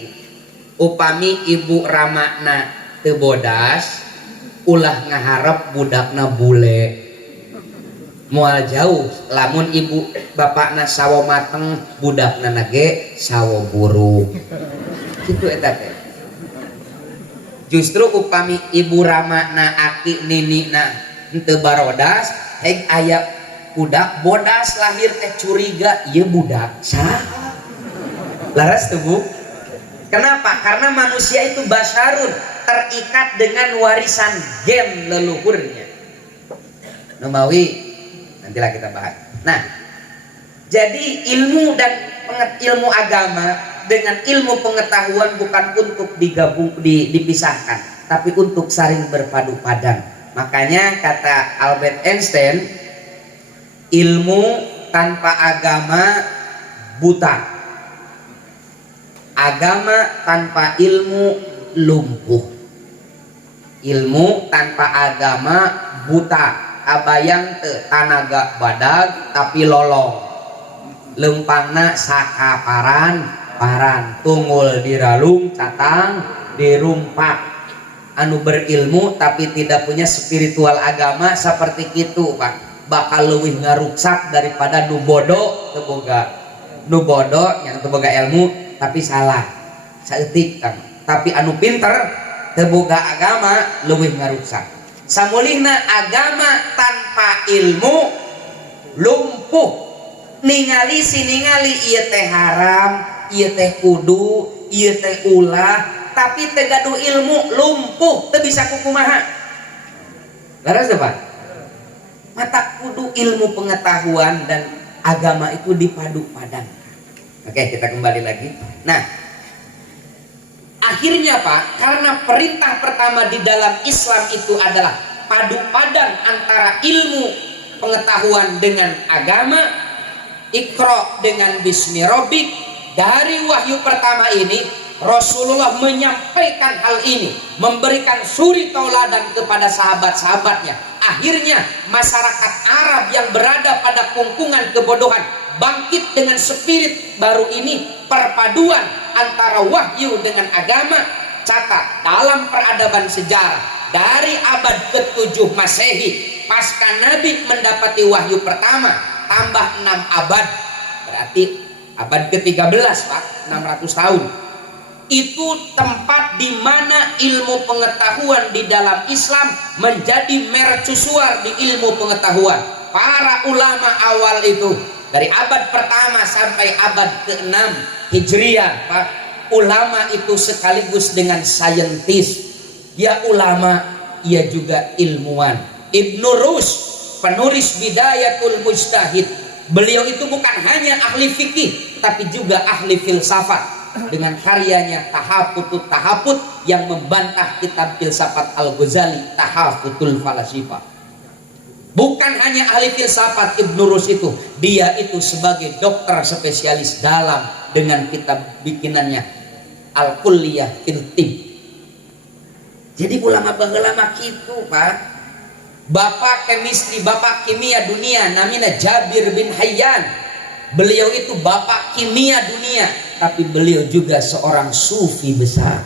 Upami ibu ramakna teu bodas, ulah ngaharep budakna bule. Moal jauh, lamun ibu bapakna sawo mateng, budakna nage sawo buruk. Gitu eta teh. Justru upami ibu ramakna aki ninina henteu barodas, heg aya budak bodas lahir teh curiga, ieu budak saha? Laras teu Bu? Kenapa? Karena manusia itu basarun, terikat dengan warisan gen leluhurnya. Namawi nantilah kita bahas. Nah, jadi ilmu dan ilmu agama dengan ilmu pengetahuan bukan untuk dipisahkan, tapi untuk saling berpadu padan. Makanya kata Albert Einstein, ilmu tanpa agama buta, agama tanpa ilmu lumpuh. Ilmu tanpa agama buta, abayang tanaga badag tapi lolong, lempangna sakaparan paran, tunggul diralung catang dirumpak. Anu berilmu tapi tidak punya spiritual agama seperti itu Pak, bakal leuwih ngaruksak daripada nu bodoh nu bodoh yang teboga ilmu tapi salah saeutik Kang, tapi anu pinter teboga agama leuwih ngaruksak. Samulihna agama tanpa ilmu lumpuh, ningali siningali ieu teh haram, ieu teh kudu, ieu teh ulah, tapi teu gaduh ilmu lumpuh, teu bisa kukumaha. Laras teh Pak? Mata kudu ilmu pengetahuan dan agama itu dipadu padan. Oke, kita kembali lagi. Nah, akhirnya Pak, karena perintah pertama di dalam Islam itu adalah padu padan antara ilmu pengetahuan dengan agama, Iqra dengan bismi rabbik. Dari wahyu pertama ini Rasulullah menyampaikan hal ini, memberikan suri tauladan kepada sahabat-sahabatnya. Akhirnya masyarakat Arab yang berada pada kungkungan kebodohan bangkit dengan spirit baru ini, perpaduan antara wahyu dengan agama. Catat dalam peradaban sejarah dari abad ke-7 Masehi, pasca Nabi mendapati wahyu pertama, tambah 6 abad, berarti abad ke-13 Pak, 600 tahun. Itu tempat di mana ilmu pengetahuan di dalam Islam menjadi mercusuar di ilmu pengetahuan. Para ulama awal itu dari abad pertama sampai abad ke-6 Hijriah Pak, ulama itu sekaligus dengan saintis. Dia ulama, ia juga ilmuwan. Ibnu Rus, penulis Bidayatul Mujtahid, beliau itu bukan hanya ahli fikih tapi juga ahli filsafat dengan karyanya Tahafutut Tahafut yang membantah kitab filsafat Al-Ghazali, Tahafutul Falasifah. Bukan hanya ahli filsafat Ibnu Rus itu, dia itu sebagai dokter spesialis dalam dengan kitab bikinannya Al-Kulliyah fil Tibb. Jadi ulama baheula kitu Pak. Bapak chemistry, bapak kimia dunia namina Jabir bin Hayyan. Beliau itu bapak kimia dunia, tapi beliau juga seorang sufi besar.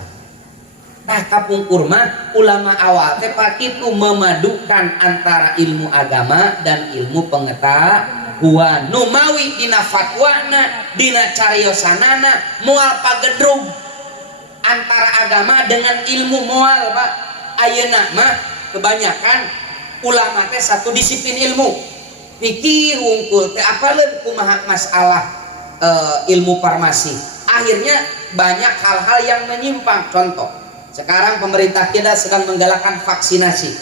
Nah, kapung kurma ulama awal teh kitu memadukan antara ilmu agama dan ilmu pengetahuan. Nu mawi dina fatwana, dina cariosanana moal pagedrug antara agama dengan ilmu moal Pak. Ayeuna mah kebanyakan ulama teh satu disiplin ilmu, fikih wungkul teh apaleun kumaha masalah ilmu farmasi. Akhirnya banyak hal-hal yang menyimpang. Contoh, sekarang pemerintah kita sedang menggalakkan vaksinasi.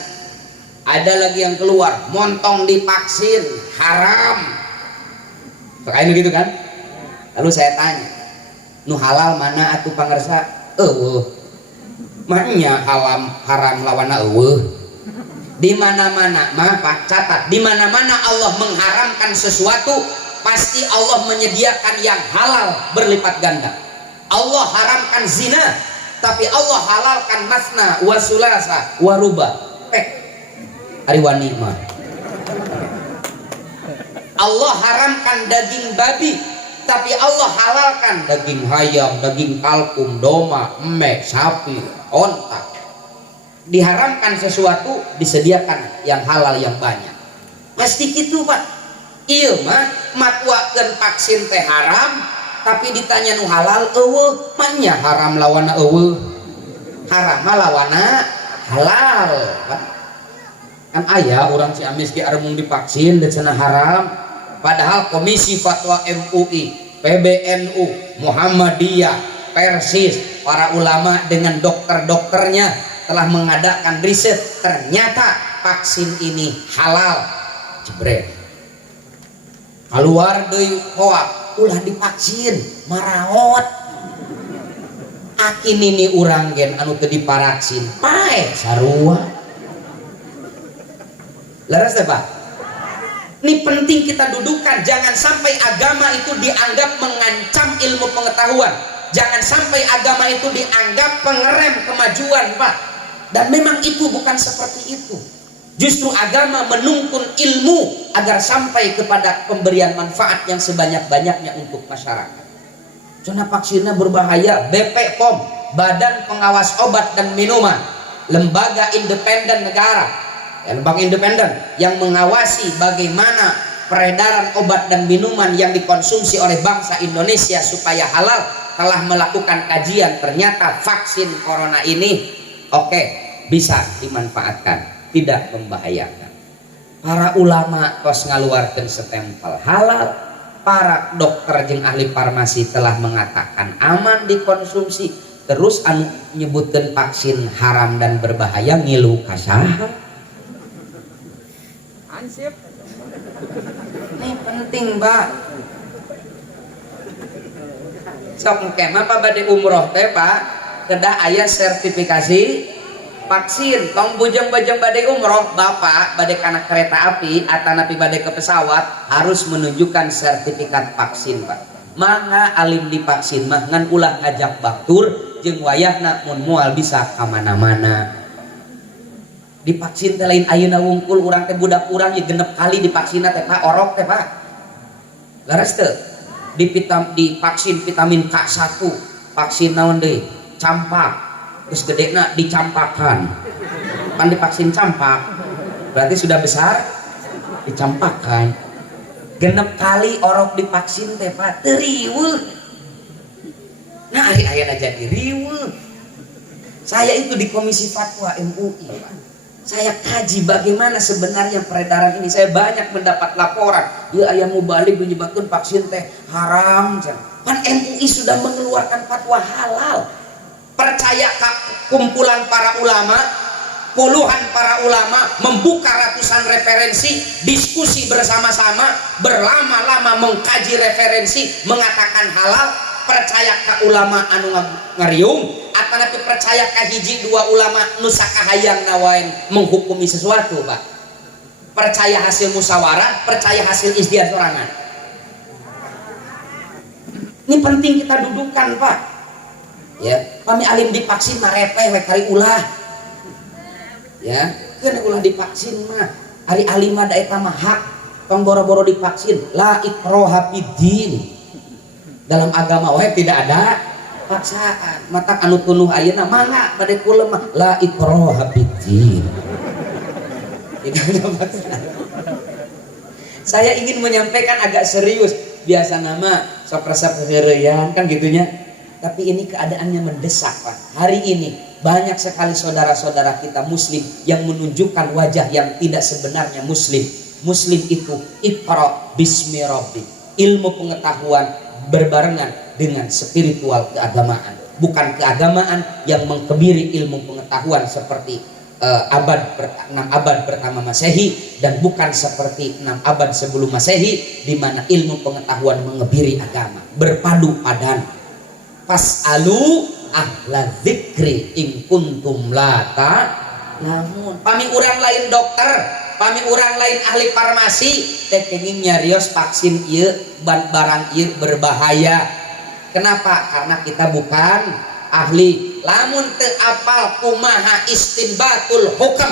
Ada lagi yang keluar, montong divaksin haram. Kayak begitu kan? Lalu saya tanya, nu halal mana atuh pangarsa? Maknya haram lawana di mana-mana mah Pak, catat, di mana-mana Allah mengharamkan sesuatu pasti Allah menyediakan yang halal berlipat ganda. Allah haramkan zina, tapi Allah halalkan masna wa sulasa wa ruba. Ari wani mah. Allah haramkan daging babi, tapi Allah halalkan daging hayam, daging kalkun, domba, emek, sapi, onta. Diharamkan sesuatu, disediakan yang halal yang banyak. Pasti gitu Pak. Iya mah matwakeun vaksin teh haram, tapi ditanya nu halal eueuh, manya haram lawana eueuh. Haram lawana halal, Pak. Kan aya urang Ciamis ge arep mung divaksin dan cenah haram. Padahal Komisi Fatwa MUI, PBNU, Muhammadiyah, Persis, para ulama dengan dokter-dokternya telah mengadakan riset, ternyata vaksin ini halal. Jebret. Keluar deui hoak, ulah divaksin, maraot. Akin ini urang gen anu teu diparaksin, pae sarua. Leres teh Pak? Ini penting kita dudukan, jangan sampai agama itu dianggap mengancam ilmu pengetahuan, jangan sampai agama itu dianggap pengerem kemajuan Pak. Dan memang itu bukan seperti itu. Justru agama menuntun ilmu agar sampai kepada pemberian manfaat yang sebanyak-banyaknya untuk masyarakat. Zona vaksinnya berbahaya. BP POM, Badan Pengawas Obat dan Minuman, lembaga independen negara, lembaga independen yang mengawasi bagaimana peredaran obat dan minuman yang dikonsumsi oleh bangsa Indonesia supaya halal, telah melakukan kajian. Ternyata vaksin corona ini oke, bisa dimanfaatkan, tidak membahayakan. Para ulama tos ngaluarkeun stempel halal, para dokter jeung ahli farmasi telah mengatakan aman dikonsumsi, terus anu nyebutkeun vaksin haram dan berbahaya ngilu kasaha. Ini penting Pak. Sok mah Pak bade umroh teh Pak, kedah aya sertifikasi vaksin. Tong bujeng-bujeng bade umroh, Bapak bade kana kereta api atanapi bade ke pesawat harus menunjukkan sertifikat vaksin Pak. Mangga alim divaksin mah ngan ulah ngajak batur jeung wayahna mun moal bisa ka mana-mana. Divaksin teh lain ayeuna wungkul urang teh budak urang ye genep kali divaksina teh Pak, orok teh Pak. Laras teu? Divaksin vitamin K1, vaksin naon deui? Campak. Terus gedena dicampakan. Pan divaksin campak. Berarti sudah besar dicampakan. Genep kali orok divaksin teh Pak, teu riweuh. Nah, ari ayeuna jadi riweuh. Saya itu di Komisi Fatwa MUI, Pak. Saya kaji bagaimana sebenarnya peredaran ini. Saya banyak mendapat laporan, ya aya mubalik menyebabkan vaksin teh haram. Kan MUI sudah mengeluarkan fatwa halal. Percaya kumpulan para ulama, puluhan para ulama membuka ratusan referensi, diskusi bersama-sama, berlama-lama mengkaji referensi, mengatakan halal. Percaya ke ulama anu ngariung atau nanti percaya ke hiji dua ulama nusakahayang nawain menghukumi sesuatu Pak. Percaya hasil musyawarah, percaya hasil ijtihad sorangan. Ini penting kita dudukan Pak. Ya, kami alim divaksin mah repeh we kali ulah. Ya, kan ulah divaksin mah ari alim mah da eta mah hak tong boro-boro divaksin. La ikraha fiddin. Dalam agama wae tidak ada paksaan. Mata anu tunuh ayeuna mangga bade kula mah la ikraha fiddin. Tidak ada paksaan. Saya ingin menyampaikan agak serius. Biasa nama sok resep heureuyan kan gitunya. Tapi ini keadaannya mendesak Pak. Hari ini banyak sekali saudara-saudara kita muslim yang menunjukkan wajah yang tidak sebenarnya muslim. Muslim itu iqra bismi rabbik. Ilmu pengetahuan berbarengan dengan spiritual keagamaan, bukan keagamaan yang mengkebiri ilmu pengetahuan seperti 6 abad pertama Masehi, dan bukan seperti 6 abad sebelum Masehi di mana ilmu pengetahuan mengebiri agama. Berpadu padan. Fas'alu ahla dzikri in kuntum la ta'lamun. Pami urang lain dokter, pami urang lain ahli farmasi teh kenging nyarios vaksin ieu barang ieu berbahaya. Kenapa? Karena kita bukan ahli. Lamun teu apal kumaha istinbatul hukum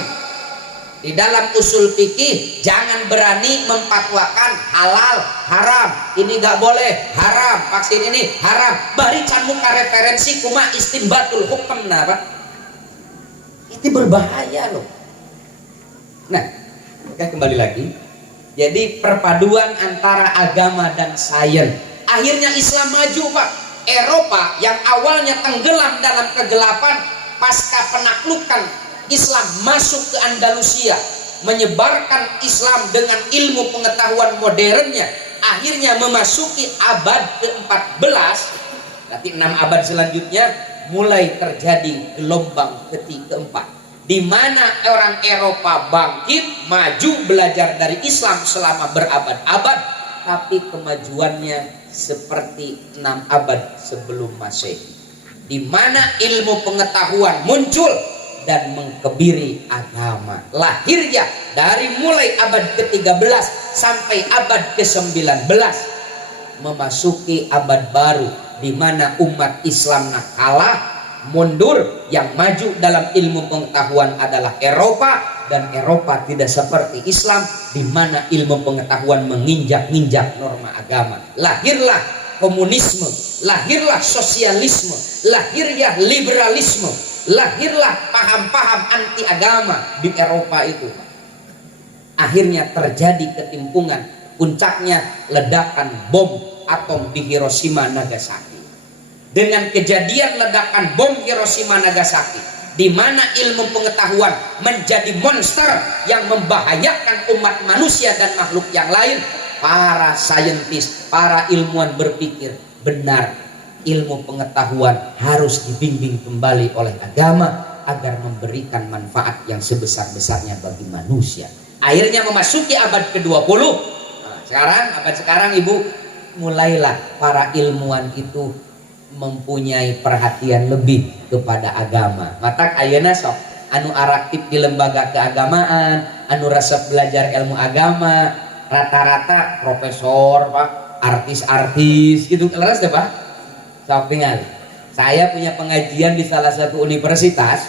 di dalam usul fikih, jangan berani memfatwakan halal haram, ini gak boleh, haram, vaksin ini haram, bari can muka referensi kumaha istinbatul hukum. Nah, Pak, itu berbahaya loh. Nah, kita kembali lagi. Jadi perpaduan antara agama dan sains, akhirnya Islam maju, Pak. Eropa yang awalnya tenggelam dalam kegelapan pasca penaklukan Islam masuk ke Andalusia, menyebarkan Islam dengan ilmu pengetahuan modernnya, akhirnya memasuki abad ke-14. Berarti 6 abad selanjutnya mulai terjadi gelombang keempat, di mana orang Eropa bangkit, maju, belajar dari Islam selama berabad-abad, tapi kemajuannya seperti 6 abad sebelum Masehi, di mana ilmu pengetahuan muncul dan mengkebiri agama. Lahirnya dari mulai abad ke-13 sampai abad ke-19, memasuki abad baru di mana umat Islam kalah, mundur. Yang maju dalam ilmu pengetahuan adalah Eropa, dan Eropa tidak seperti Islam di mana ilmu pengetahuan menginjak-injak norma agama. Lahirlah komunisme, lahirlah sosialisme, lahirlah liberalisme, lahirlah paham-paham anti agama di Eropa itu. Akhirnya terjadi ketimpungan, puncaknya ledakan bom atom di Hiroshima Nagasaki. Dengan kejadian ledakan bom Hiroshima Nagasaki, di mana ilmu pengetahuan menjadi monster yang membahayakan umat manusia dan makhluk yang lain, para saintis, para ilmuwan berpikir, benar, ilmu pengetahuan harus dibimbing kembali oleh agama agar memberikan manfaat yang sebesar-besarnya bagi manusia. Akhirnya memasuki abad ke-20. Nah, abad sekarang Ibu, mulailah para ilmuwan itu mempunyai perhatian lebih kepada agama. Matak ayeuna sok anu araktif di lembaga keagamaan, anu resep belajar ilmu agama, rata-rata profesor, Pak, artis-artis gitu. Leres deh, Pak. Sok tinggal. Saya punya pengajian di salah satu universitas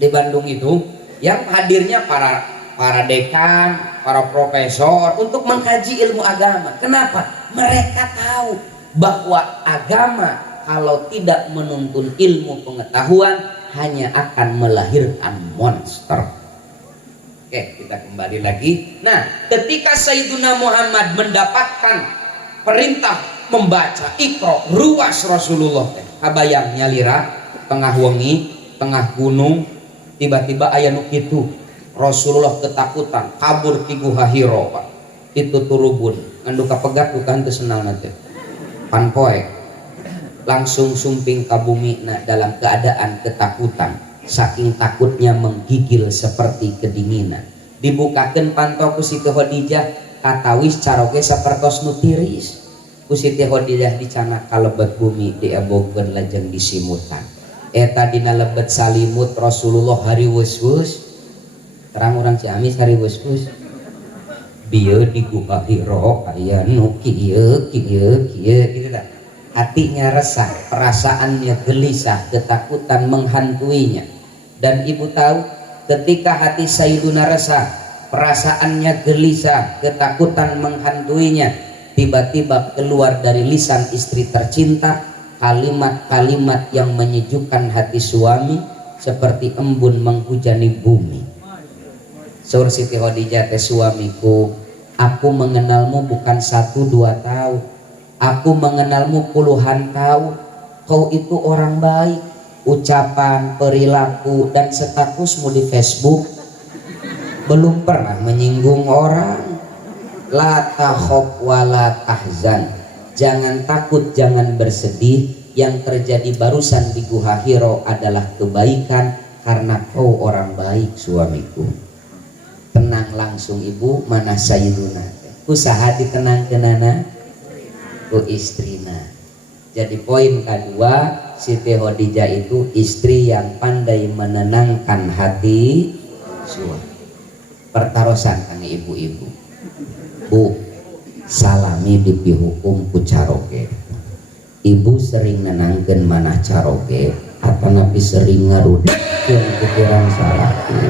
di Bandung itu, yang hadirnya para dekan, para profesor untuk mengkaji ilmu agama. Kenapa? Mereka tahu bahwa agama kalau tidak menuntun ilmu pengetahuan hanya akan melahirkan monster. Oke, kita kembali lagi. Nah, ketika Sayyiduna Muhammad mendapatkan perintah membaca Iqra, ruas Rasulullah kabayang nyalira tengah wengi, tengah gunung, tiba-tiba aya nu kitu. Rasulullah ketakutan, kabur ti Guha Hiro, Pak. Itu turubun, ngandu kapegat bukan teu senang nanti. Panpoe langsung sumping ka bumi dalam keadaan ketakutan, saking takutnya menggigil seperti kedinginan. Dibukakeun panto ku Siti Khadijah, katawis caroge sapertos nu tiris. Ku Siti Khadijah dicana kalebet bumi, diebogeun lajeng disimutan. Eta dina lebet salimut Rasulullah hari wus-wus. Terang urang Ciamis hari wus-wus. Bieu di Guha Hiro aya nu kieu gitu dah. Hatinya resah, perasaannya gelisah, ketakutan menghantuinya. Dan Ibu tahu, ketika hati Sayyiduna resah, perasaannya gelisah, ketakutan menghantuinya, tiba-tiba keluar dari lisan istri tercinta kalimat-kalimat yang menyejukkan hati suami seperti embun menghujani bumi. Saur Siti Khadijah teh, suamiku, aku mengenalmu bukan 1-2 tahun, aku mengenalmu puluhan tahun. Kau itu orang baik, ucapan, perilaku, dan statusmu di Facebook belum pernah menyinggung orang. La takhaf wa la tahzan, jangan takut, jangan bersedih. Yang terjadi barusan di Guha Hiro adalah kebaikan karena kau orang baik, suamiku. Tenang langsung Ibu, mana Sayyiduna, usaha ditenangkeunana ku istrina. Jadi poin kedua, Siti Khadijah itu istri yang pandai menenangkan hati suami. Pertarosan kang ibu-ibu, Bu, salami dipihukum ku caroge. ibu sering nenangkeun manah caroge atau nabi sering ngarudikeun pikiran salaki?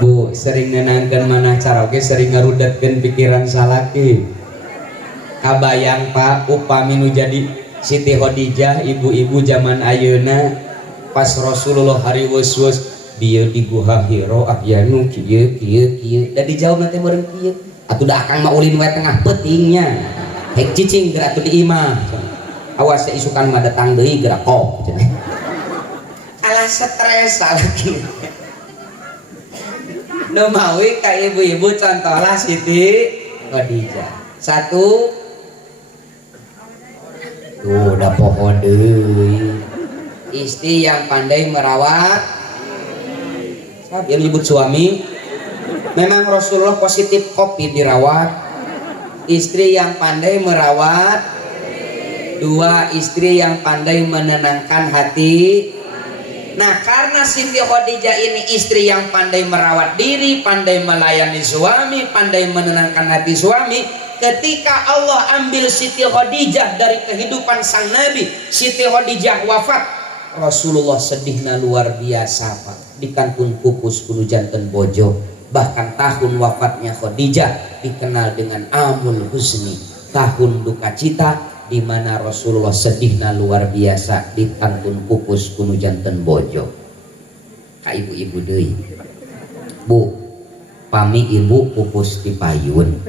Bu, sering nenangkeun manah caroge sering ngarudikeun pikiran salaki. Kabayang Pak upami nu jadi Siti Khadijah ibu-ibu zaman ayeuna pas Rasulullah hari wes-wes dia di Gua Hiro ahyanu kieu jadi jauh nanti bareng kieu atuh da akang mah ulin wae tengah peutingnya hek cicing geura atuh di imah awas ya isukan mah datang deui geura kok alah stres lagi nu mawi ka ibu-ibu contohlah Siti Khadijah satu tuh udah pohon deui istri yang pandai merawat yang ribut suami. Memang Rasulullah positif kopi dirawat. Istri yang pandai merawat. Dua, istri yang pandai menenangkan hati. Nah, karena Siti Khadijah ini istri yang pandai merawat diri, pandai melayani suami, pandai menenangkan hati suami. Ketika Allah ambil Siti Khadijah dari kehidupan sang Nabi, Siti Khadijah wafat, Rasulullah sedihna luar biasa Pak. Di kantun pupus kudu janten bojo. Bahkan tahun wafatnya Khadijah dikenal dengan Amul Husni, tahun duka cita, di mana Rasulullah sedihna luar biasa di kantun pupus kudu janten bojo. Ka ibu-ibu deui. Bu, pami ibu pupus di payun.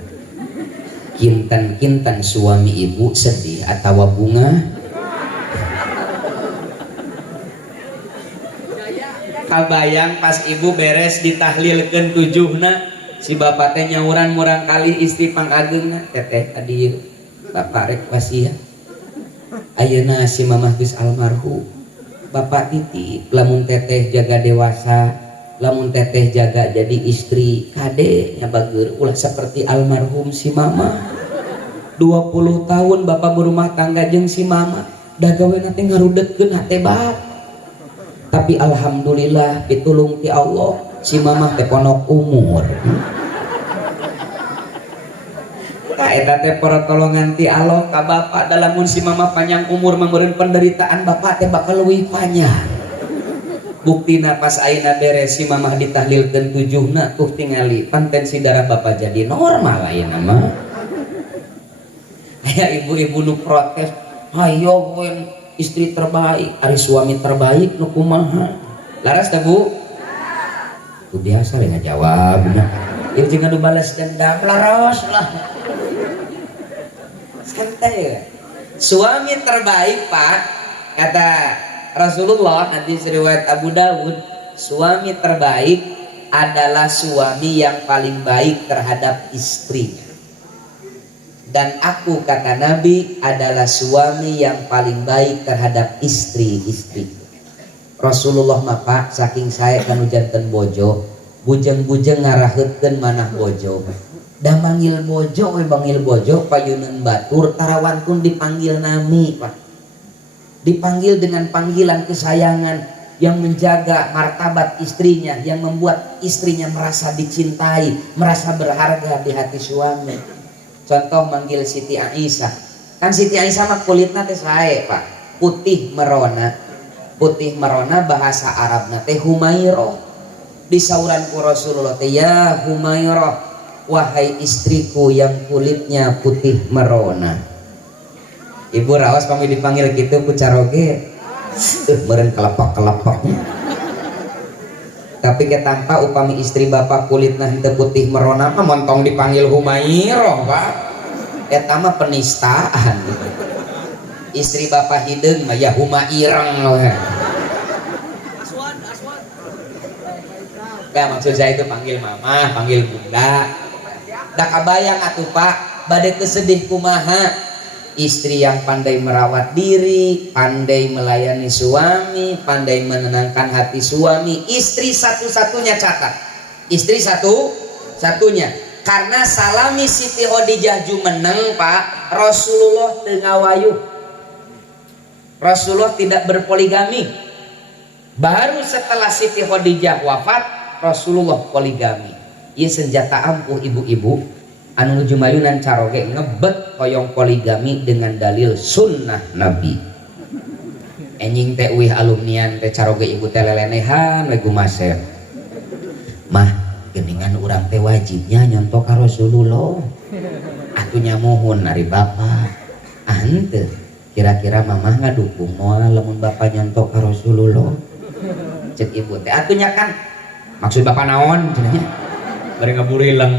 Kinten-kinten suami ibu sedih atawa bunga. Kabayang pas ibu beres ditahlilkeun tujuhna si bapak teh nyauran murang kali istri pangageungna teteh adieu bapak rek wasiat ayeuna si mamah geus almarhum bapak titip lamun teteh jaga dewasa lamun teteh jaga jadi istri kade nya bageur ulah seperti almarhum si mama 20 tahun bapak berumah tangga jeung si mama da gawena teh ngarudetkeun hate bapak. Tapi alhamdulillah pitulung ti Allah si mamah teh ponok umur. Ka eta teh pertolongan ti Allah ka bapak dalamun si mamah panjang umur membeureun penderitaan bapak teh bakal leuwih panjang. Buktina pas ayeuna beres si mamah ditahlilkeun tujuhna tuh tingali tensi darah bapak jadi normal ayeuna mah. Aya ibu-ibu nu protes, "Hayo wen istri terbaik, ari suami terbaik nu kumaha?" Laras teh Bu? Itu biasa lah ngajawab. Ieu jeung anu balas dendam laras lah. Santai ya. Suami terbaik Pak, kata Rasulullah nanti riwayat Abu Dawud, suami terbaik adalah suami yang paling baik terhadap istrinya. Dan aku kata Nabi adalah suami yang paling baik terhadap istri-istri. Rasulullah mah Pak saking saya kanu janten bojo, bujeng-bujeng ngaraheutkeun manah bojo. Da manggil bojo we manggil bojo payuneun batur tarawantun dipanggil nami Pak. Dipanggil dengan panggilan kesayangan yang menjaga martabat istrinya, yang membuat istrinya merasa dicintai, merasa berharga di hati suami. Contoh manggil Siti Aisyah, kan Siti Aisyah mah kulitna teh sae Pak, putih merona. Putih merona bahasa Arabna teh Humairah. Disauran ku Rasulullah teh, "Ya Humairah, wahai istriku yang kulitnya putih merona." Ibu raos kami dipanggil gitu ku caroge, meureun kelepak-kelepaknya. Tapi ketanpa upami istri bapak kulitna henteu putih merona mah montong dipanggil Humairah Pak. Eta mah penistaan. Istri bapak hideung mah ya Humaireng we. Nah, maksud saya itu panggil mama, panggil bunda. Da kabayang atuh Pak, bade teu sedih kumaha. Istri yang pandai merawat diri, pandai melayani suami, pandai menenangkan hati suami. Istri satu-satunya catat. Istri satu-satunya. Karena salami Siti Khadijah jumeneng Pak, Rasulullah teu ngawayuh. Rasulullah tidak berpoligami. Baru setelah Siti Khadijah wafat, Rasulullah poligami. Ieu senjata ampuh ibu-ibu. anu nuju mayunan caroge ngebet hoyong poligami dengan dalil sunnah Nabi. Enjing teh uih alumnian teh caroge ibu teh lelenehan we gumaseur. Mah geuningan urang teh wajibnya nyontok ka Rasulullah. Atuh nyamuhun ari bapa. Henteu. Kira-kira mamah ngadukung moal lamun bapak nyontok ka Rasulullah. Cek ibu teh atuh nya kan maksud bapak naon cenah nya. Bari ngaburileng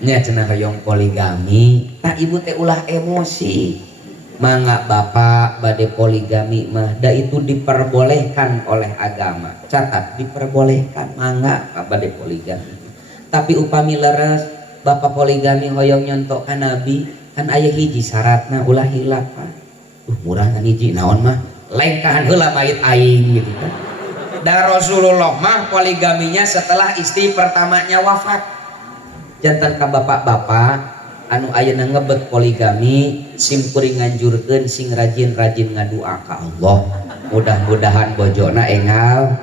nya cenah hoyong poligami. Tah ibu teh ulah emosi. Mangga bapak bade poligami mah da itu diperbolehkan oleh agama. Catat diperbolehkan mangga bade poligami. Tapi upami leres bapak poligami hoyong nyontok ka Nabi kan aya hiji syaratna ulah hilafan. Murah kan hiji naon mah lengkahan heula mayit aing gitu kan. Dan Rasulullah mah poligaminya setelah istri pertamanya wafat. Jantan ka bapak-bapak anu ayeuna ngebet poligami simkuring nganjurkeun sing rajin-rajin ngadua ka Allah. Mudah-mudahan bojona engal.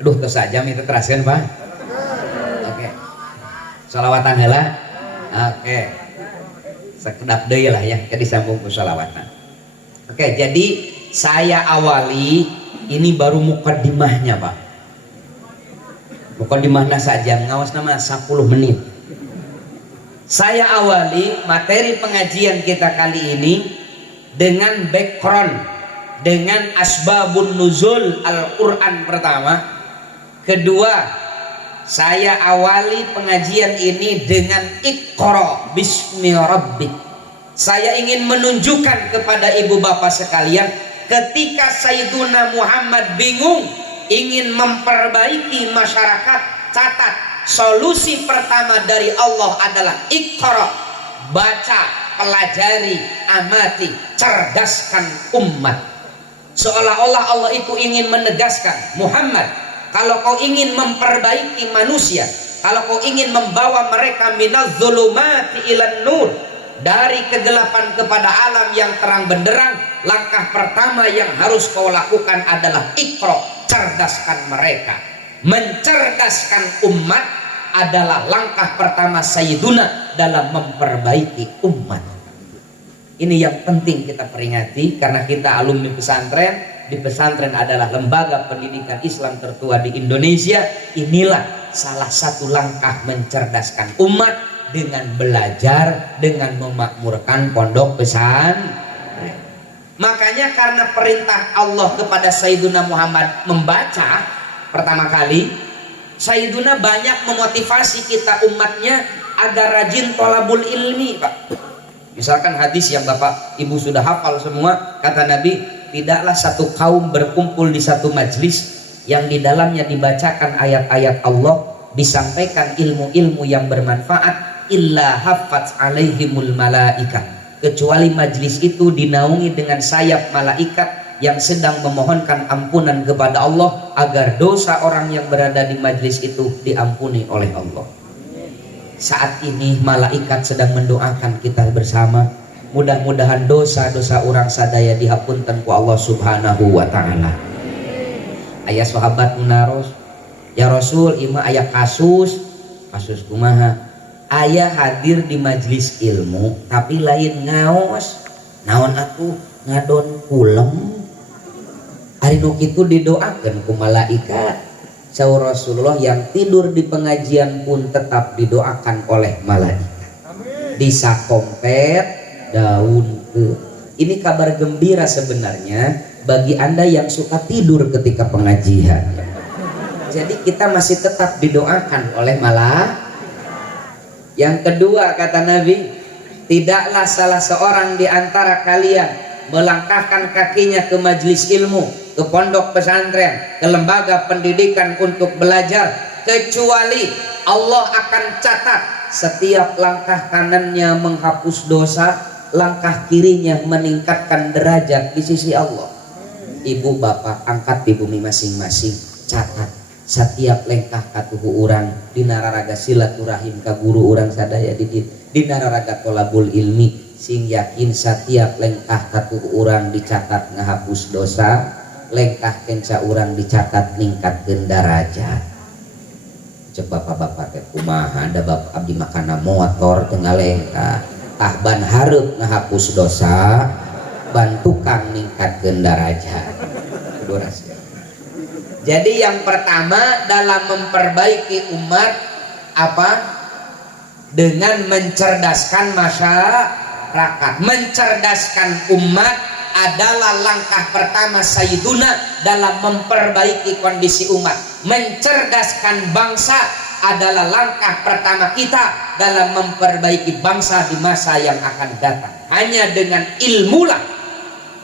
Duh tos saja itu teraskeun Pak. Oke. Shalawatan heula. Oke. Sekedap deui lah ya, jadi sambung ku shalawatan. Oke, jadi saya awali ini baru mukaddimahnya Pak. Mukaddimahna saja ngawas nama 10 menit. Saya awali materi pengajian kita kali ini dengan background, dengan asbabun nuzul Al-Quran pertama. Kedua, saya awali pengajian ini dengan Iqra bismi rabbik. Saya ingin menunjukkan kepada ibu bapak sekalian, ketika Sayyiduna Muhammad bingung ingin memperbaiki masyarakat, catat solusi pertama dari Allah adalah Iqra, baca, pelajari, amati, cerdaskan umat. Seolah-olah Allah itu ingin menegaskan, Muhammad, kalau kau ingin memperbaiki manusia, kalau kau ingin membawa mereka minaz zulumati ilan nur, dari kegelapan kepada alam yang terang benderang, langkah pertama yang harus kau lakukan adalah Iqra, cerdaskan mereka. Mencerdaskan umat adalah langkah pertama Sayyiduna dalam memperbaiki umat. Ini yang penting kita peringati, karena kita alumni pesantren. Di pesantren adalah lembaga pendidikan Islam tertua di Indonesia. Inilah salah satu langkah mencerdaskan umat dengan belajar, dengan memakmurkan pondok pesantren. Makanya karena perintah Allah kepada Sayyiduna Muhammad membaca pertama kali, Sayyiduna banyak memotivasi kita umatnya agar rajin thalabul ilmi Pak. Misalkan hadis yang Bapak Ibu sudah hafal semua, kata Nabi, tidaklah satu kaum berkumpul di satu majlis yang di dalamnya dibacakan ayat-ayat Allah, disampaikan ilmu-ilmu yang bermanfaat, illa haffaz alaihimul malaika, kecuali majlis itu dinaungi dengan sayap malaikat yang sedang memohonkan ampunan kepada Allah agar dosa orang yang berada di majlis itu diampuni oleh Allah. Saat ini malaikat sedang mendoakan kita bersama, mudah-mudahan dosa-dosa orang sadaya dihapunten ku Allah Subhanahu wa taala. Aya sahabat naros, ya Rasul, ima aya kasus kumaha? Aya hadir di majelis ilmu tapi lain ngaos, naon atuh ngadon kulem. Ari nu kitu didoakeun ku malaikat. Saur Rasulullah, yang tidur di pengajian pun tetap didoakan oleh malaikat. Disakompet daun ke. Ini kabar gembira sebenarnya bagi Anda yang suka tidur ketika pengajian. Jadi kita masih tetap didoakan oleh malaikat. Yang kedua kata Nabi, tidaklah salah seorang di antara kalian melangkahkan kakinya ke majelis ilmu, ke pondok pesantren, ke lembaga pendidikan untuk belajar, kecuali Allah akan catat setiap langkah kanannya menghapus dosa, langkah kirinya meningkatkan derajat di sisi Allah. Ibu bapak angkat di bumi masing-masing, catat setiap lengkah katuhu urang dina raraga silaturahim ka guru urang sadaya di nararaga tholabul ilmi, sing yakin setiap lengkah katu urang dicatat ngahapus dosa, lengkah kenca urang dicatat ningkatkeun darajat. Cek bapak-bapak teh kumaha da bapak abdi makana motor teu ngalengkah. Tah ban hareup ngahapus dosa, ban tukang ningkatkeun darajat. Kudu rahasia. Jadi yang pertama dalam memperbaiki umat apa? Dengan mencerdaskan masyarakat. Mencerdaskan umat adalah langkah pertama Sayyiduna dalam memperbaiki kondisi umat. Mencerdaskan bangsa adalah langkah pertama kita dalam memperbaiki bangsa di masa yang akan datang. Hanya dengan ilmulah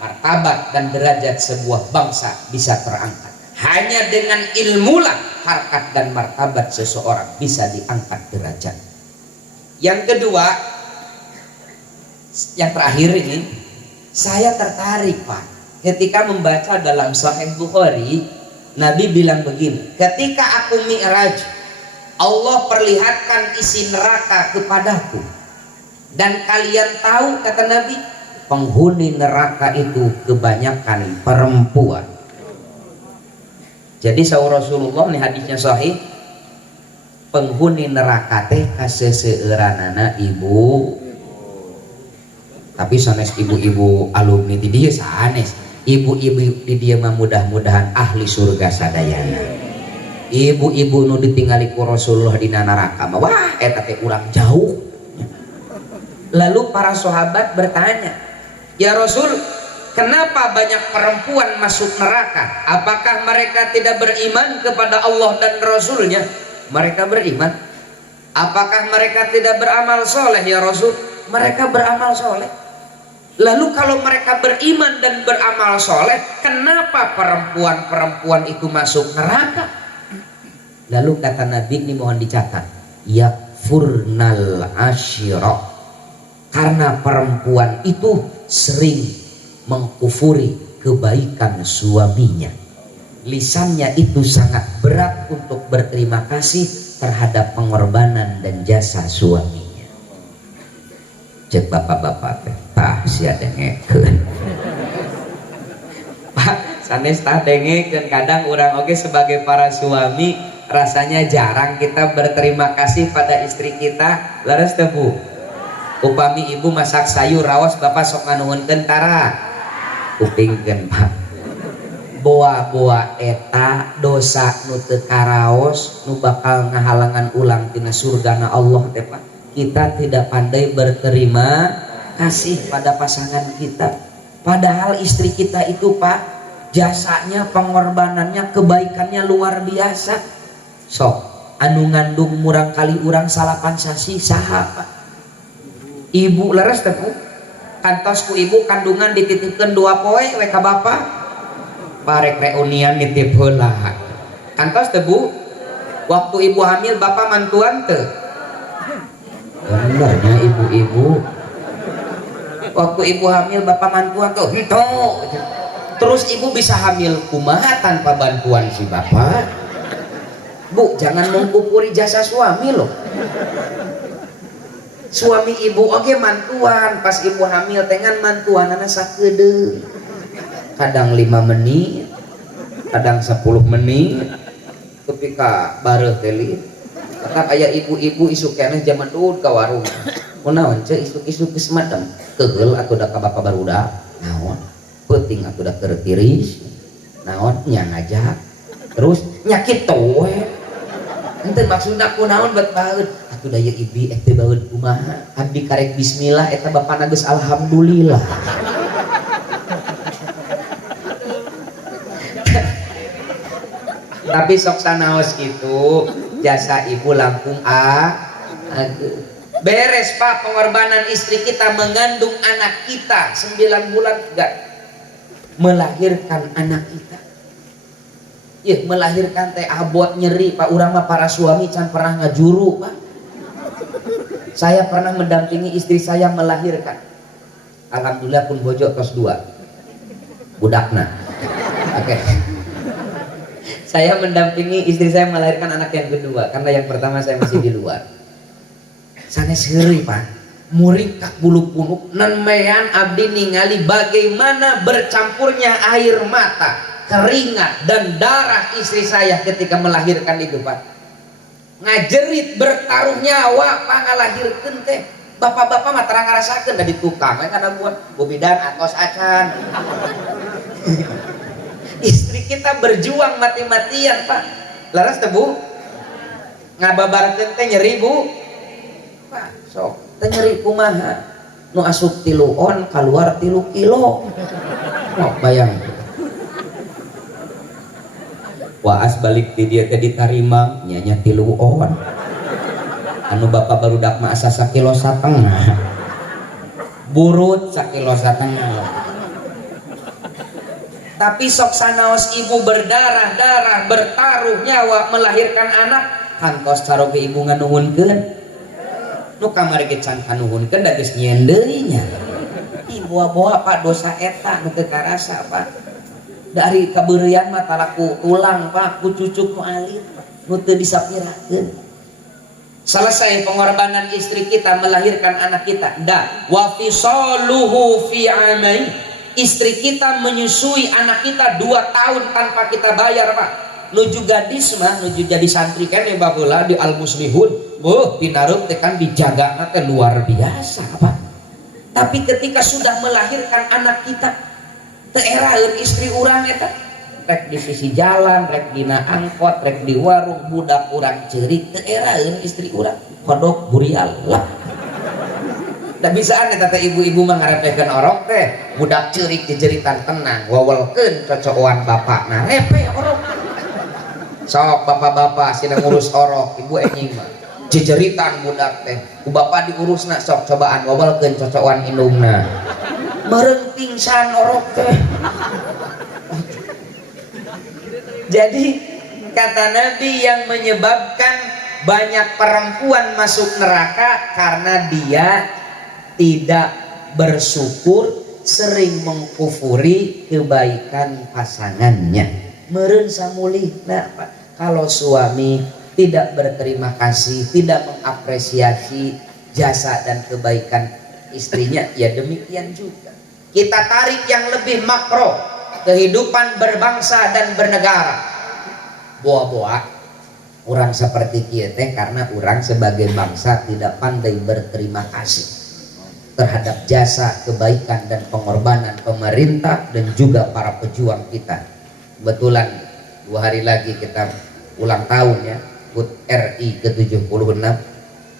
martabat dan derajat sebuah bangsa bisa terangkat. Hanya dengan ilmulah harkat dan martabat seseorang bisa diangkat derajat. Yang kedua, yang terakhir ini, saya tertarik Pak, ketika membaca dalam Sahih Bukhari, Nabi bilang begini, ketika aku mi'raj, Allah perlihatkan isi neraka kepadaku, dan kalian tahu, kata Nabi, penghuni neraka itu kebanyakan perempuan. Jadi sahur Rasulullah nih hadisnya sahih, penghuni neraka teh kaseseueuranana ibu. Tapi sanes ibu-ibu alumni di dia sanes, ibu-ibu di dia mah mudah-mudahan ahli surga sadayana. Ibu-ibu nu ditinggali ku Rasulullah di neraka mah wah eta teh urang jauh. Lalu para sahabat bertanya, "Ya Rasul, kenapa banyak perempuan masuk neraka? Apakah mereka tidak beriman kepada Allah dan Rasulnya?" Mereka beriman. Apakah mereka tidak beramal soleh ya Rasul? Mereka beramal soleh. Lalu kalau mereka beriman dan beramal soleh, kenapa perempuan-perempuan itu masuk neraka? Lalu kata Nabi, ini mohon dicatat, yakfurnal asyirah, karena perempuan itu sering mengkufuri kebaikan suaminya. Lisannya itu sangat berat untuk berterima kasih terhadap pengorbanan dan jasa suaminya. Cek bapak-bapak teh tah sia dengekeun. Pak sanes tah dengekeun, kadang urang oge sebagai para suami rasanya jarang kita berterima kasih pada istri kita. Leres teh Bu? Upami ibu masak sayur raos bapak sok nganuhunkeun tara. Kupingkeun Pak. Boa-boa eta dosa nu teu karaos nu bakal ngahalangan ulang tina surgana Allah teh Pak. Kita tidak pandai berterima kasih pada pasangan kita. Padahal istri kita itu Pak, jasanya, pengorbanannya, kebaikannya luar biasa. Sok anu ngandung murang kali urang salapan sasi saha Pak? Ibu leres teh Bu? Kantos ku ibu kandungan dititipkeun 2 poe we ka bapak. Parek reunian nitip heula. Kantos teh Bu? Waktu ibu hamil bapak mantuan teu? Benernya ibu-ibu. Waktu ibu hamil bapak mantuan tuh hento. Terus ibu bisa hamil kumaha tanpa bantuan si bapak? Bu, jangan mengkufuri jasa suami loh. Suami ibu oke mantuan, pas ibu hamil tengan mantuan anak sakedeung. Kadang 5 menit, kadang 10 menit, ketika bareuh teh tetap aya ibu-ibu isuk keneh zaman dulu ke warung. Kunaon ce isuk-isuk geus madem? Keheul atuh da ka bapak barudak. Naon? Peuting atuh da keur tiris. Naon nya ngajak. Terus nya kitu we. Henteu maksudna kunaon bet baeud. Atuh da ieu ibi teh baeud kumaha? Abdi karek bismillah eta bapana geus alhamdulillah. Tapi sok sanaos gitu. Jasa ibu langkung beres Pak, pengorbanan istri kita mengandung anak kita 9 bulan enggak melahirkan anak kita. Ya melahirkan teh abot nyeri Pak, urang mah para suami can pernah ngajuru Pak. Saya pernah mendampingi istri saya melahirkan. Alhamdulillah pun bojo tos 2 budakna. Oke. Saya mendampingi istri saya melahirkan anak yang kedua karena yang pertama saya masih di luar. Sanes heureuy Pak. murid kak bulu punuk nembean abdi ningali bagaimana bercampurnya air mata, keringat dan darah istri saya ketika melahirkan itu Pak. Ngajerit bertaruh nyawa Pak ngalahirkeun teh. Bapak-bapak mah terang ngarasakeun da di tukang kana buat bobidan atos acan. Istri kita berjuang mati-matian Pak. Laras teh Bu? Ngababarkeun teh nyeri Bu? Pak, sok teh nyeri kumaha? Nu asup 3 on keluar 3 kilo. Oh, bayang. Waas balik ti dieu teh ditarimang nya 3 on. Anu bapak barudak mah asa 1,5 kilo. Burut 1,5 kilo. Tapi sok sanaos ibu berdarah-darah bertaruh nyawa melahirkan anak kantos caroge ibu nganuhunkeun. Nu kamari ge can kanuhunkeun da geus nyieun deui nya. Ibu boa Pak dosa eta nu teu karasa Pak. Dari kabeureuyan mah talaku tulang Pak, ku cucuk nu alit nu teu disapirakeun. Selesai pengorbanan istri kita melahirkan anak kita. Da wa fisaluhu fi amain. Istri kita menyusui anak kita 2 tahun tanpa kita bayar Pak. Nuju gadis mah nuju jadi santri kan ya baheula di Al Muslihun. Pinarup tekan dijaga teh luar biasa Pak. Tapi ketika sudah melahirkan anak kita teu eraeun istri urang eta. Rek di sisi jalan, rek dina angkot, rek di warung, budak urang ceurik teu eraeun istri urang. Kodok burial lah. Da bisaan eta teh ibu-ibu mah ngarepekeun orok teh, budak ceurik jejeritan tenang, wawelkeun cocokan bapakna, repe orok. Sok bapak-bapak sina ngurus orok, ibu enjing mah. Jejeritan budak teh, ku bapak diurusna sok cobaan wawelkeun cocokan indungna. Meureun pingsan orok teh. Jadi kata Nabi yang menyebabkan banyak perempuan masuk neraka karena dia tidak bersyukur, sering mengkufuri kebaikan pasangannya. Meureun samulihna Pak. Kalau suami tidak berterima kasih, tidak mengapresiasi jasa dan kebaikan istrinya, ya demikian juga. Kita tarik yang lebih makro, kehidupan berbangsa dan bernegara. Boa-boa orang seperti kieu teh karena orang sebagai bangsa tidak pandai berterima kasih terhadap jasa, kebaikan dan pengorbanan pemerintah dan juga para pejuang kita. Kebetulan 2 hari lagi kita ulang tahun ya, HUT RI ke-76.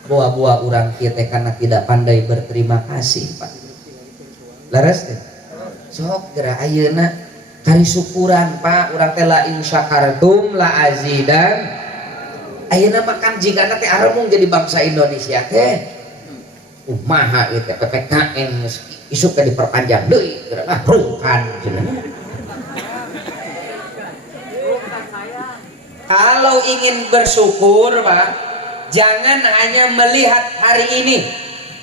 Boa-boa orang kieu teh karena tidak pandai berterima kasih Pak. Laras teh sok geura ayeuna kari syukuran Pak, urang teh la in syakartum la azidan. Ayeuna makan jigana teh aremung jadi bangsa Indonesia teh. Umaha ieu teh PPKM isuk teh diperpanjang deui, geura rukan cenah. Kalau ingin bersyukur Pak, jangan hanya melihat hari ini.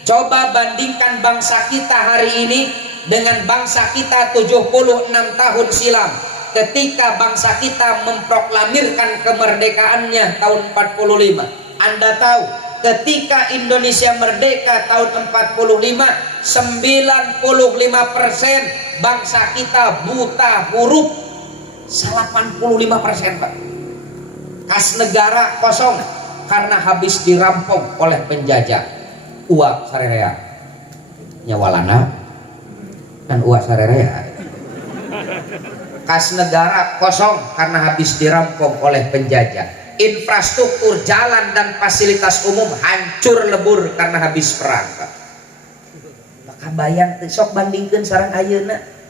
Coba bandingkan bangsa kita hari ini dengan bangsa kita 76 tahun silam ketika bangsa kita memproklamirkan kemerdekaannya tahun 45. Anda tahu ketika Indonesia merdeka tahun 45, 95% bangsa kita buta huruf. 85% Pak. Kas negara kosong karena habis dirampok oleh penjajah. Uak sarerea nyawalana kan uak sarerea. Kas negara kosong karena habis dirampok oleh penjajah. Infrastruktur jalan dan fasilitas umum hancur lebur karena habis perang. Maka bayang sok bandingkeun sareng ayeuna.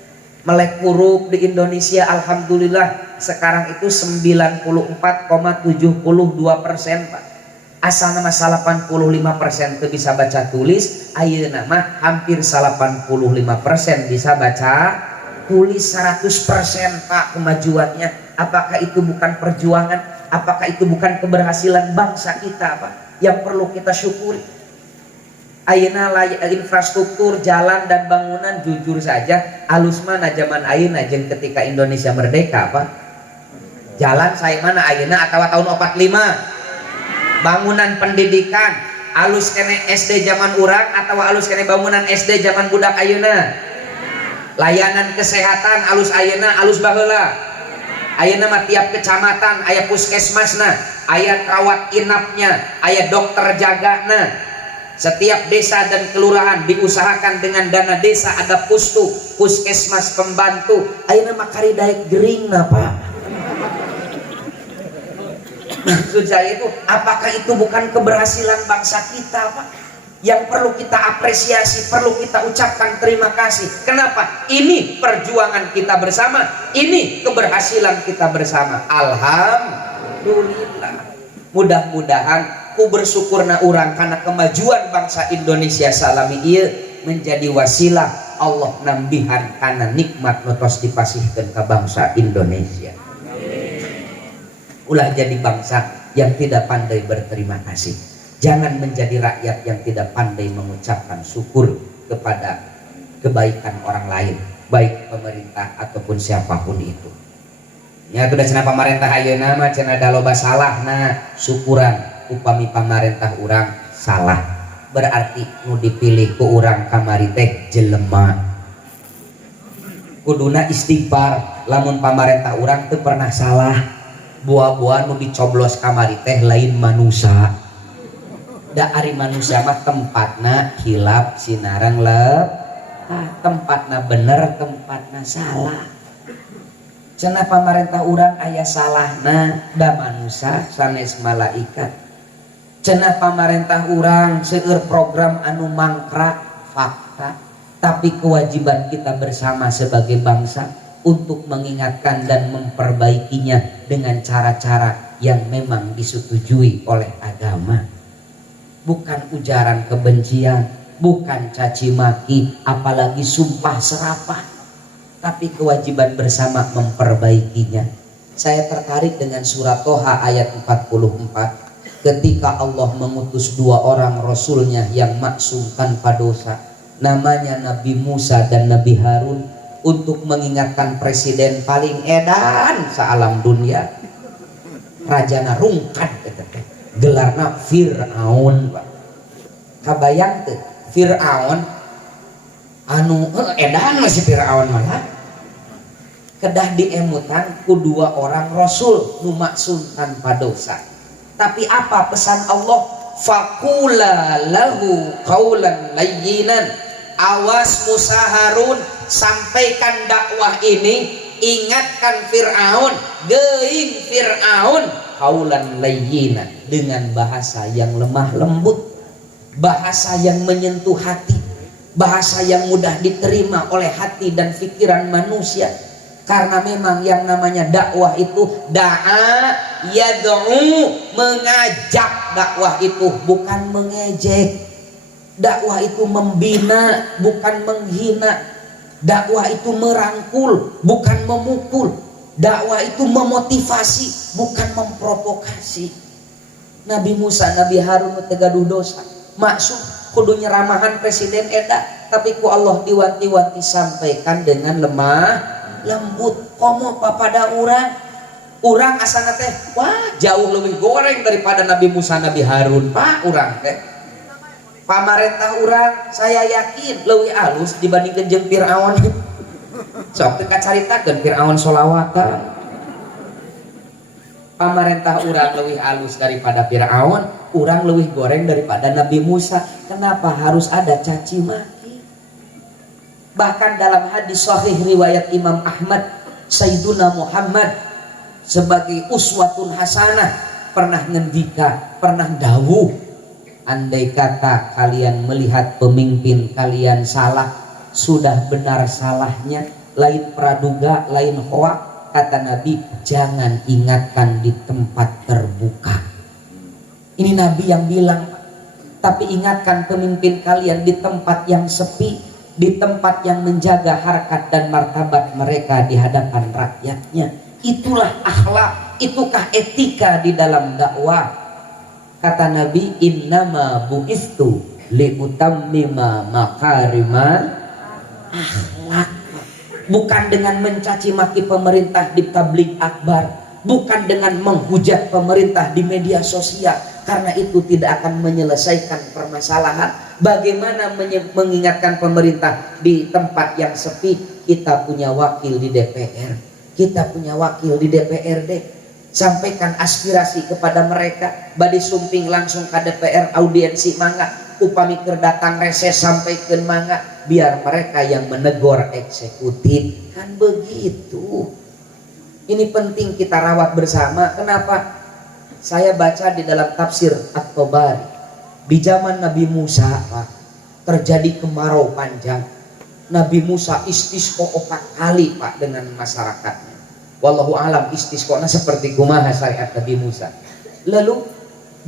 Melek huruf di Indonesia alhamdulillah sekarang itu 94,72% Pak. Asal nama 85% itu bisa baca tulis, ayeuna mah hampir 85% bisa baca tulis. 100% Pak kemajuannya. Apakah itu bukan perjuangan? Apakah itu bukan keberhasilan bangsa kita Pak yang perlu kita syukuri? Ayeuna infrastruktur jalan dan bangunan jujur saja alus mana zaman ayeuna jeung ketika Indonesia merdeka Pak. Jalan saya mana ayeuna atawa tahun 45. Bangunan pendidikan alus kene SD zaman urang atau alus kene bangunan SD zaman budak ayeuna? Layanan kesehatan alus ayeuna alus baheula. Ayeuna mah tiap kecamatan aya puskesmasna, aya rawat inapnya, aya dokter jagana. Setiap desa dan kelurahan diusahakan dengan dana desa ada pustu, puskesmas pembantu. Ayeuna mah kari daek gering Pak. Maksud saya itu, apakah itu bukan keberhasilan bangsa kita Pak? Yang perlu kita apresiasi, perlu kita ucapkan terima kasih. Kenapa? Ini perjuangan kita bersama, ini keberhasilan kita bersama. Alhamdulillah. Mudah-mudahan ku bersyukurna urang karena kemajuan bangsa Indonesia salami ieu menjadi wasilah Allah nambihan kana nikmat notos dipasihkeun ka bangsa Indonesia. Ulah jadi bangsa yang tidak pandai berterima kasih. Jangan menjadi rakyat yang tidak pandai mengucapkan syukur kepada kebaikan orang lain, baik pemerintah ataupun siapapun itu. Ya kuda cenah pamarentah ayeuna mah cenah da loba salahna syukuran upami pamarentah urang salah. Berarti nu dipilih ku urang kamari teh jelema. Kuduna istighfar lamun pamarentah urang teu pernah salah. Buah-buah nu dicoblos kamari teh lain manusia. Da ari manusia mah tempatna hilap sinarang lep, tempatna bener tempatna salah. Cenah pamarentah urang aya salahna da manusia sanes malaikat. Cenah pamarentah urang seueur program anu mangkrak fakta, tapi kewajiban kita bersama sebagai bangsa untuk mengingatkan dan memperbaikinya dengan cara-cara yang memang disetujui oleh agama. Bukan ujaran kebencian, bukan caci maki, apalagi sumpah serapah, tapi kewajiban bersama memperbaikinya. Saya tertarik dengan surat Toha ayat 44 ketika Allah mengutus dua orang rasulnya yang maksum tanpa dosa, namanya Nabi Musa dan Nabi Harun, untuk mengingatkan presiden paling edan saalam dunia, Rajana Rungkad gelarna Fir'aun. Kabayang teu Fir'aun anu edan masih Fir'aun malah kedah diemutan ku dua orang rasul nu maksum tanpa dosa. Tapi apa pesan Allah? Faqula lahu qaulan layyinan. Awas Musa Harun, sampaikan dakwah ini, ingatkan Fir'aun, geuing Fir'aun qaulan layyinan, dengan bahasa yang lemah lembut, bahasa yang menyentuh hati, bahasa yang mudah diterima oleh hati dan pikiran manusia. Karena memang yang namanya dakwah itu da'a yad'u, mengajak. Dakwah itu bukan mengejek. Dakwah itu membina, bukan menghina. Dakwah itu merangkul, bukan memukul. Dakwah itu memotivasi, bukan memprovokasi. Nabi Musa, Nabi Harun tegaduh dosa, maksud kudu nyeramahan presiden eda, tapi ku Allah diwanti-wanti sampaikan dengan lemah lembut. Komo papada urang asana teh wah jauh lebih goreng daripada Nabi Musa, Nabi Harun. Pak urang teh pamarentah urang saya yakin leuwih alus dibandingkeun jeung Firaun. Sok teu kacaritakeun Firaun sholawatan. Pamarentah urang leuwih alus daripada Firaun, urang leuwih goreng daripada Nabi Musa. Kenapa harus ada caci maki? Bahkan dalam hadis sahih riwayat Imam Ahmad, Sayyiduna Muhammad sebagai uswatun hasanah pernah ngendika, pernah dawuh, andai kata kalian melihat pemimpin kalian salah, sudah benar salahnya, lain praduga, lain hoak, kata Nabi, jangan ingatkan di tempat terbuka. Ini Nabi yang bilang, tapi ingatkan pemimpin kalian di tempat yang sepi, di tempat yang menjaga harkat dan martabat mereka di hadapan rakyatnya. Itulah akhlak, itukah etika di dalam dakwah. Kata Nabi, innama bu'istu liutammima makarimal akhlak. Bukan dengan mencaci maki pemerintah di tabligh akbar, bukan dengan menghujat pemerintah di media sosial, karena itu tidak akan menyelesaikan permasalahan. Bagaimana mengingatkan pemerintah di tempat yang sepi? Kita punya wakil di DPR, kita punya wakil di DPRD, sampaikan aspirasi kepada mereka. Badi sumping langsung ke DPR audiensi mangga, upami keur datang reses sampaikan mangga, biar mereka yang menegur eksekutif. Kan begitu. Ini penting kita rawat bersama. Kenapa? Saya baca di dalam tafsir At-Tabari, di zaman Nabi Musa, Pak, terjadi kemarau panjang. Nabi Musa istisqa 4 kali, Pak, dengan masyarakatnya. Wallahu alam istisqona seperti kumaha syariat Nabi Musa. Lalu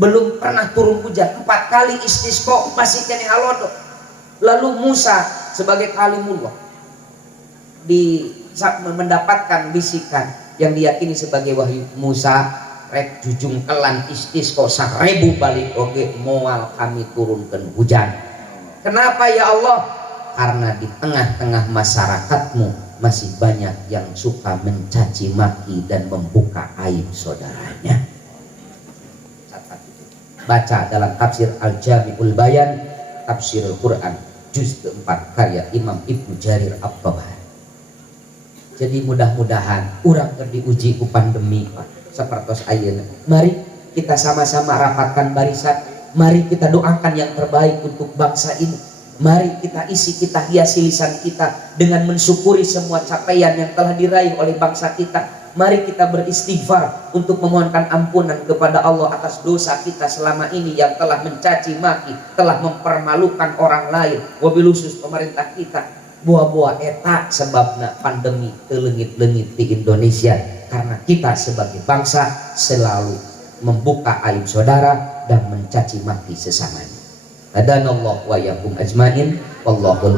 belum pernah turun hujan, 4 kali istisqa masih kene halodo. Lalu Musa sebagai kalimullah mendapatkan bisikan yang diyakini sebagai wahyu. Musa rek jujung kelan istisqa 1000 balik oge moal kami turunkan hujan. Kenapa ya Allah? Karena di tengah-tengah masyarakatmu masih banyak yang suka mencaci maki dan membuka aib saudaranya. Baca dalam tafsir Al-Jami'ul Bayan, tafsir Al-Quran juz keempat karya Imam Ibnu Jarir At-Tabari. Jadi mudah-mudahan urang keur diuji ku pandemi, Pak, sapertos ayeuna. Mari kita sama-sama rapatkan barisan, mari kita doakan yang terbaik untuk bangsa ini. Mari kita isi, kita hiasi lisan kita dengan mensyukuri semua capaian yang telah diraih oleh bangsa kita. Mari kita beristighfar untuk memohonkan ampunan kepada Allah atas dosa kita selama ini yang telah mencaci maki, telah mempermalukan orang lain, wabil khusus pemerintah kita. Buah-buah eta sebabna pandemi telengit-lengit di Indonesia, karena kita sebagai bangsa selalu membuka aib saudara dan mencaci maki sesamanya. Hadanallahu wa iyyakum ajmain. Wallahul